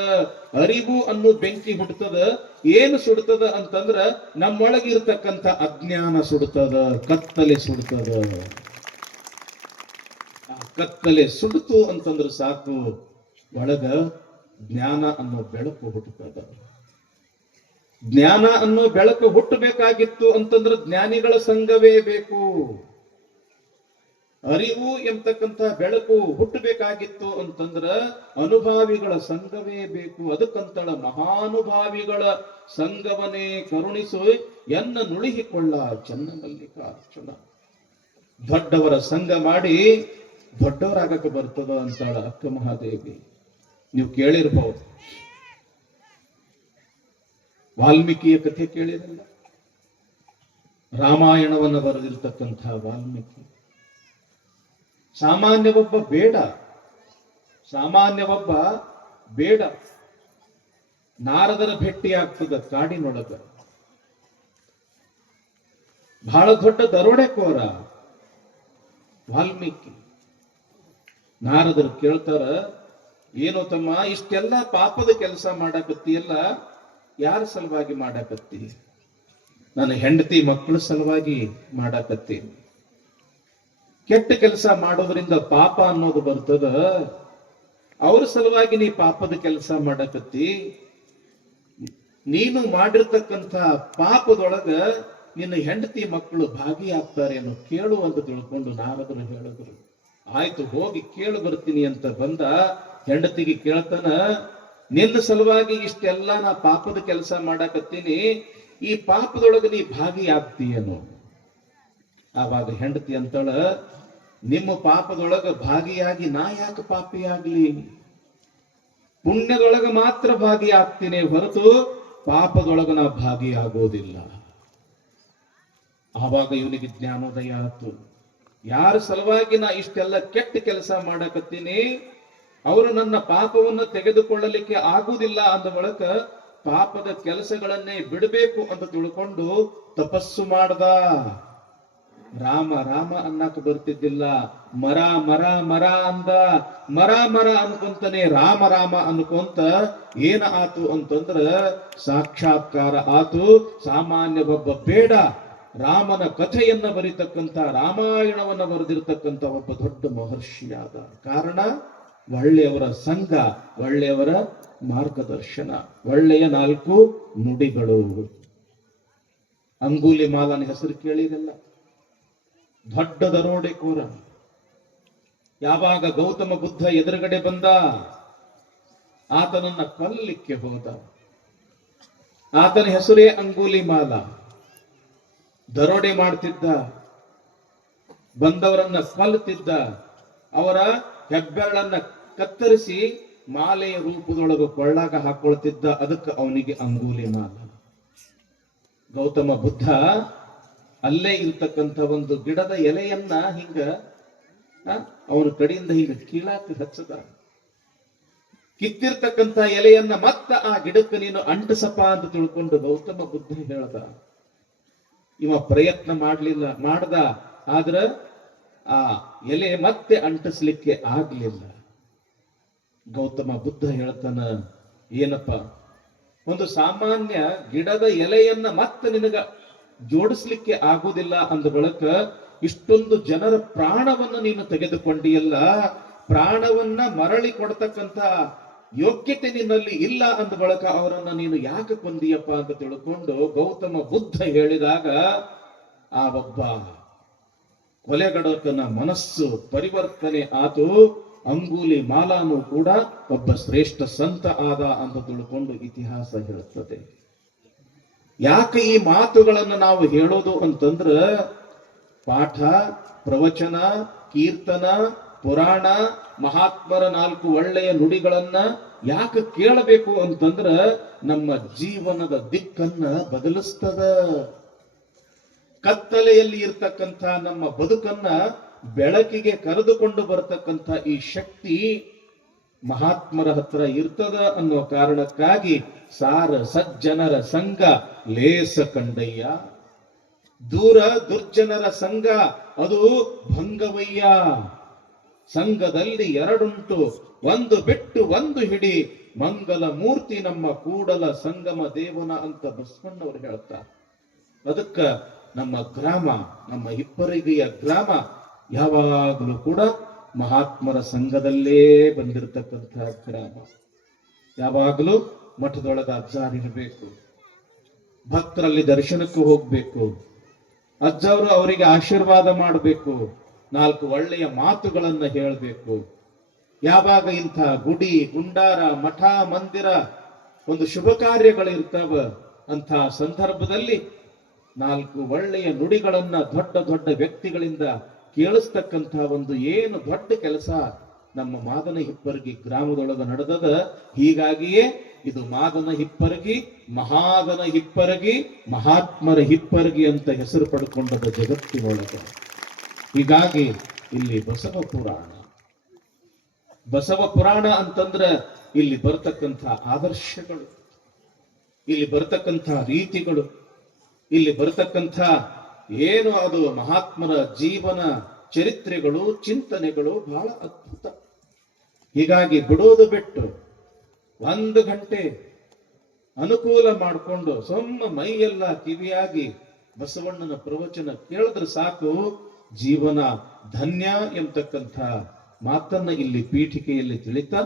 ಅರಿವು ಅನ್ನೋ ಬೆಂಕಿ ಹುಟ್ಟುತ್ತದ. ಏನು ಸುಡುತ್ತದ ಅಂತಂದ್ರ ನಮ್ಮೊಳಗಿರ್ತಕ್ಕಂಥ ಅಜ್ಞಾನ ಸುಡುತ್ತದ, ಕತ್ತಲೆ ಸುಡುತ್ತದ. ಆ ಕತ್ತಲೆ ಸುಡುತ್ತು ಅಂತಂದ್ರೆ ಸಾಕು, ಒಳಗ ಜ್ಞಾನ ಅನ್ನೋ ಬೆಳಕು ಹುಟ್ಟುತ್ತದ. ಜ್ಞಾನ ಅನ್ನೋ ಬೆಳಕು ಹುಟ್ಟಬೇಕಾಗಿತ್ತು ಅಂತಂದ್ರೆ ಜ್ಞಾನಿಗಳ ಸಂಘವೇ ಬೇಕು. ಅರಿವು ಎಂಬತಕ್ಕಂಥ ಬೆಳಕು ಹುಟ್ಟಬೇಕಾಗಿತ್ತು ಅಂತಂದ್ರ ಅನುಭಾವಿಗಳ ಸಂಘವೇ ಬೇಕು. ಅದಕ್ಕಂತಳ ಮಹಾನುಭಾವಿಗಳ ಸಂಘವನ್ನೇ ಕರುಣಿಸು ಎನ್ನ ನುಳಿಹಿಕೊಳ್ಳ ಚನ್ನಮಲ್ಲಿಕಾರ್ಜುನ. ದೊಡ್ಡವರ ಸಂಘ ಮಾಡಿ ದೊಡ್ಡವರಾಗಕ್ಕೆ ಬರ್ತದ ಅಂತಾಳ ಅಕ್ಕ ಮಹಾದೇವಿ. ನೀವು ಕೇಳಿರ್ಬಹುದು, ವಾಲ್ಮೀಕಿಯ ಕಥೆ ಕೇಳಿರಲ್ಲ? ರಾಮಾಯಣವನ್ನು ಬರೆದಿರ್ತಕ್ಕಂಥ ವಾಲ್ಮೀಕಿ ಸಾಮಾನ್ಯವೊಬ್ಬ ಬೇಡ ನಾರದರ ಭೇಟಿಯಾಗ್ತದ ಕಾಡಿನೊಳಗ. ಬಹಳ ದೊಡ್ಡ ದರೋಡೆಕೋರ ವಾಲ್ಮೀಕಿ. ನಾರದರು ಕೇಳ್ತಾರ, ಏನೋ ತಮ್ಮ ಇಷ್ಟೆಲ್ಲ ಪಾಪದ ಕೆಲಸ ಮಾಡಾಕತ್ತೀಯಲ್ಲ, ಯಾರ ಸಲುವಾಗಿ ಮಾಡಾಕತ್ತಿ? ನನ್ನ ಹೆಂಡತಿ ಮಕ್ಕಳ ಸಲುವಾಗಿ ಮಾಡಾಕತ್ತೀನಿ. ಕೆಟ್ಟ ಕೆಲಸ ಮಾಡೋದ್ರಿಂದ ಪಾಪ ಅನ್ನೋದು ಬರ್ತದ, ಅವ್ರ ಸಲುವಾಗಿ ನೀ ಪಾಪದ ಕೆಲಸ ಮಾಡಾಕತ್ತಿ. ನೀನು ಮಾಡಿರ್ತಕ್ಕಂಥ ಪಾಪದೊಳಗ ನಿನ್ನ ಹೆಂಡತಿ ಮಕ್ಕಳು ಭಾಗಿಯಾಗ್ತಾರೆ ಅನ್ನೋ ಕೇಳು ಅಂತ ತಿಳ್ಕೊಂಡು ನಾರದರು ಹೇಳಿದ್ರು. ಆಯ್ತು, ಹೋಗಿ ಕೇಳು ಬರ್ತೀನಿ ಅಂತ ಬಂದ. ಹೆಂಡತಿಗೆ ಕೇಳ್ತಾನ, ನಿನ್ನ ಸಲುವಾಗಿ ಇಷ್ಟೆಲ್ಲ ನಾ ಪಾಪದ ಕೆಲಸ ಮಾಡಾಕತ್ತೀನಿ, ಈ ಪಾಪದೊಳಗೆ ನೀ ಭಾಗಿಯಾಗ್ತೀಯನು? ಆವಾಗ ಹೆಂಡತಿ ಅಂತಳ, ನಿಮ್ಮ ಪಾಪದೊಳಗ ಭಾಗಿಯಾಗಿ ನಾ ಯಾಕೆ ಪಾಪಿಯಾಗ್ಲಿ? ಪುಣ್ಯದೊಳಗ ಮಾತ್ರ ಭಾಗಿಯಾಗ್ತೀನಿ ಹೊರತು ಪಾಪದೊಳಗ ನಾ ಭಾಗಿಯಾಗೋದಿಲ್ಲ. ಆವಾಗ ಇವನಿಗೆ ಜ್ಞಾನೋದಯ ಆಯ್ತು. ಯಾರ ಸಲುವಾಗಿ ನಾ ಇಷ್ಟೆಲ್ಲ ಕೆಟ್ಟ ಕೆಲಸ ಮಾಡಕತ್ತೀನಿ, ಅವರು ನನ್ನ ಪಾಪವನ್ನು ತೆಗೆದುಕೊಳ್ಳಲಿಕ್ಕೆ ಆಗುವುದಿಲ್ಲ ಅಂದ ಬಳಕ ಪಾಪದ ಕೆಲಸಗಳನ್ನೇ ಬಿಡಬೇಕು ಅಂತ ತಿಳ್ಕೊಂಡು ತಪಸ್ಸು ಮಾಡ್ದ. ರಾಮ ರಾಮ ಅನ್ನಕ್ ಬರ್ತಿದ್ದಿಲ್ಲ, ಮರ ಮರ ಮರ ಅಂದ. ಮರ ಮರ ಅನ್ಕೊಂತಾನೆ ರಾಮ ರಾಮ ಅನ್ಕೊಂತ ಏನ ಆತು ಅಂತಂದ್ರ ಸಾಕ್ಷಾತ್ಕಾರ ಆತು. ಸಾಮಾನ್ಯ ಒಬ್ಬ ಬೇಡ, ರಾಮನ ಕಥೆಯನ್ನ ಬರೀತಕ್ಕಂಥ, ರಾಮಾಯಣವನ್ನ ಬರೆದಿರ್ತಕ್ಕಂಥ ಒಬ್ಬ ದೊಡ್ಡ ಮಹರ್ಷಿಯಾದ. ಕಾರಣ ಒಳ್ಳೆಯವರ ಸಂಘ, ಒಳ್ಳೆಯವರ ಮಾರ್ಗದರ್ಶನ, ಒಳ್ಳೆಯ 4 ನುಡಿಗಳು. ಅಂಗುಲಿ ಮಾಲನ ಹೆಸರು ಕೇಳಿರಲ್ಲ? ದೊಡ್ಡ ದರೋಡೆಕೋರ. ಯಾವಾಗ ಗೌತಮ ಬುದ್ಧ ಎದುರುಗಡೆ ಬಂದ, ಆತನನ್ನ ಕೊಲ್ಲಲಿಕ್ಕೆ ಹೋದ. ಆತನ ಹೆಸರೇ ಅಂಗುಲಿ ಮಾಲ. ದರೋಡೆ ಮಾಡ್ತಿದ್ದ, ಬಂದವರನ್ನ ಕೊಲ್ಲುತ್ತಿದ್ದ, ಅವರ ಹೆಬ್ಬೆರಳನ್ನ ಕತ್ತರಿಸಿ ಮಾಲೆಯ ರೂಪದೊಳಗೆ ಕೊಳ್ಳಾಗ ಹಾಕೊಳ್ತಿದ್ದ. ಅದಕ್ಕೆ ಅವನಿಗೆ ಅಂಗುಲಿ ಮಾಲ. ಗೌತಮ ಬುದ್ಧ ಅಲ್ಲೇ ಇರ್ತಕ್ಕಂಥ ಒಂದು ಗಿಡದ ಎಲೆಯನ್ನ ಹಿಂಗ ಅವನ ಕಡೆಯಿಂದ ಹಿಂಗ ಕೀಳಾಕಿ ಹಚ್ಚದ. ಕಿತ್ತಿರ್ತಕ್ಕಂಥ ಎಲೆಯನ್ನ ಮತ್ತ ಆ ಗಿಡಕ್ಕೆ ನೀನು ಅಂಟಿಸಪ್ಪ ಅಂತ ತಿಳ್ಕೊಂಡು ಗೌತಮ ಬುದ್ಧ ಹೇಳ್ದ. ಇವ ಪ್ರಯತ್ನ ಮಾಡ್ದ, ಆದ್ರ ಆ ಎಲೆ ಮತ್ತೆ ಅಂಟಿಸ್ಲಿಕ್ಕೆ ಆಗ್ಲಿಲ್ಲ. ಗೌತಮ ಬುದ್ಧ ಹೇಳ್ತಾನ, ಏನಪ್ಪ, ಒಂದು ಸಾಮಾನ್ಯ ಗಿಡದ ಎಲೆಯನ್ನ ಮತ್ತೆ ನಿನಗ ಜೋಡಿಸ್ಲಿಕ್ಕೆ ಆಗುವುದಿಲ್ಲ ಅಂದ ಬಳಕ ಇಷ್ಟೊಂದು ಜನರ ಪ್ರಾಣವನ್ನ ನೀನು ತೆಗೆದುಕೊಂಡಿಯಲ್ಲ, ಪ್ರಾಣವನ್ನ ಮರಳಿ ಕೊಡ್ತಕ್ಕಂಥ ಯೋಗ್ಯತೆ ನಿನ್ನಲ್ಲಿ ಇಲ್ಲ ಅಂದ ಬಳಕ ಅವರನ್ನ ನೀನು ಯಾಕೆ ಕೊಂದಿಯಪ್ಪ ಅಂತ ತಿಳ್ಕೊಂಡು ಗೌತಮ ಬುದ್ಧ ಹೇಳಿದಾಗ ಆ ಒಬ್ಬ ಕೊಲೆಗಡಕನ ಮನಸ್ಸು ಪರಿವರ್ತನೆ ಆತು. ಅಂಗುಲಿ ಮಾಲಾನು ಕೂಡ ಒಬ್ಬ ಶ್ರೇಷ್ಠ ಸಂತ ಆದ ಅಂತ ತಿಳ್ಕೊಂಡು ಇತಿಹಾಸ ಹೇಳುತ್ತದೆ. ಯಾಕೆ ಈ ಮಾತುಗಳನ್ನು ನಾವು ಹೇಳೋದು ಅಂತಂದ್ರ ಪಾಠ, ಪ್ರವಚನ, ಕೀರ್ತನ, ಪುರಾಣ, ಮಹಾತ್ಮರ 4 ಒಳ್ಳೆಯ ನುಡಿಗಳನ್ನ ಯಾಕೆ ಕೇಳಬೇಕು ಅಂತಂದ್ರ ನಮ್ಮ ಜೀವನದ ದಿಕ್ಕನ್ನ ಬದಲಿಸ್ತದ. ಕತ್ತಲೆಯಲ್ಲಿ ಇರ್ತಕ್ಕಂಥ ನಮ್ಮ ಬದುಕನ್ನ ಬೆಳಕಿಗೆ ಕರೆದುಕೊಂಡು ಬರತಕ್ಕಂಥ ಈ ಶಕ್ತಿ ಮಹಾತ್ಮರ ಹತ್ರ ಇರ್ತದ ಅನ್ನೋ ಕಾರಣಕ್ಕಾಗಿ ಸಾರ ಸಜ್ಜನರ ಸಂಘ ಲೇಸ ಕಂಡಯ್ಯ, ದೂರ ದುರ್ಜನರ ಸಂಘ ಅದು ಭಂಗವಯ್ಯ. ಸಂಘದಲ್ಲಿ ಎರಡುಂಟು, ಒಂದು ಬಿಟ್ಟು ಒಂದು ಹಿಡಿ, ಮಂಗಲ ಮೂರ್ತಿ ನಮ್ಮ ಕೂಡಲ ಸಂಗಮ ದೇವನ ಅಂತ ಬಸವಣ್ಣವರು ಹೇಳ್ತಾರೆ. ಅದಕ್ಕ ನಮ್ಮ ಗ್ರಾಮ, ನಮ್ಮ ಹಿಪ್ಪರಿಗೆಯ ಗ್ರಾಮ ಯಾವಾಗಲೂ ಕೂಡ ಮಹಾತ್ಮರ ಸಂಘದಲ್ಲೇ ಬಂದಿರತಕ್ಕಂಥ ಗ್ರಾಮ. ಯಾವಾಗಲೂ ಮಠದೊಳಗ ಅಜ್ಜಾರಿರಬೇಕು, ಭಕ್ತರಲ್ಲಿ ದರ್ಶನಕ್ಕೆ ಹೋಗ್ಬೇಕು, ಅಜ್ಜವರು ಅವರಿಗೆ ಆಶೀರ್ವಾದ ಮಾಡಬೇಕು, 4 ಒಳ್ಳೆಯ ಮಾತುಗಳನ್ನ ಹೇಳಬೇಕು. ಯಾವಾಗ ಇಂಥ ಗುಡಿ ಗುಂಡಾರ ಮಠ ಮಂದಿರ ಒಂದು ಶುಭ ಕಾರ್ಯಗಳಿರ್ತಾವ, ಅಂಥ ಸಂದರ್ಭದಲ್ಲಿ 4 ಒಳ್ಳೆಯ ನುಡಿಗಳನ್ನ ದೊಡ್ಡ ದೊಡ್ಡ ವ್ಯಕ್ತಿಗಳಿಂದ ಕೇಳಿಸ್ತಕ್ಕಂಥ ಒಂದು ಏನು ದೊಡ್ಡ ಕೆಲಸ ನಮ್ಮ ಮಾದನ ಹಿಪ್ಪರಗಿ ಗ್ರಾಮದೊಳಗ ನಡೆದದ. ಹೀಗಾಗಿಯೇ ಇದು ಮಾದನ ಹಿಪ್ಪರಗಿ, ಮಹಾದನ ಹಿಪ್ಪರಗಿ, ಮಹಾತ್ಮರ ಹಿಪ್ಪರಗಿ ಅಂತ ಹೆಸರು ಪಡ್ಕೊಂಡದ ಜಗತ್ತಿನೊಳಗ. ಹೀಗಾಗಿ ಇಲ್ಲಿ ಬಸವ ಪುರಾಣ ಅಂತಂದ್ರ ಇಲ್ಲಿ ಬರ್ತಕ್ಕಂಥ ಆದರ್ಶಗಳು, ಇಲ್ಲಿ ಬರ್ತಕ್ಕಂಥ ರೀತಿಗಳು, ಇಲ್ಲಿ ಬರ್ತಕ್ಕಂಥ ಏನು ಅದು ಮಹಾತ್ಮರ ಜೀವನ ಚರಿತ್ರೆಗಳು, ಚಿಂತನೆಗಳು ಬಹಳ ಅದ್ಭುತ. ಹೀಗಾಗಿ ಬಿಡೋದು ಬಿಟ್ಟು 1 ಗಂಟೆ ಅನುಕೂಲ ಮಾಡಿಕೊಂಡು ಸೊಮ್ಮ ಮೈಯೆಲ್ಲ ಕಿವಿಯಾಗಿ ಬಸವಣ್ಣನ ಪ್ರವಚನ ಕೇಳಿದ್ರೆ ಸಾಕು, ಜೀವನ ಧನ್ಯ ಎಂಬತಕ್ಕಂಥ ಮಾತನ್ನ ಇಲ್ಲಿ ಪೀಠಿಕೆಯಲ್ಲಿ ತಿಳಿತಾ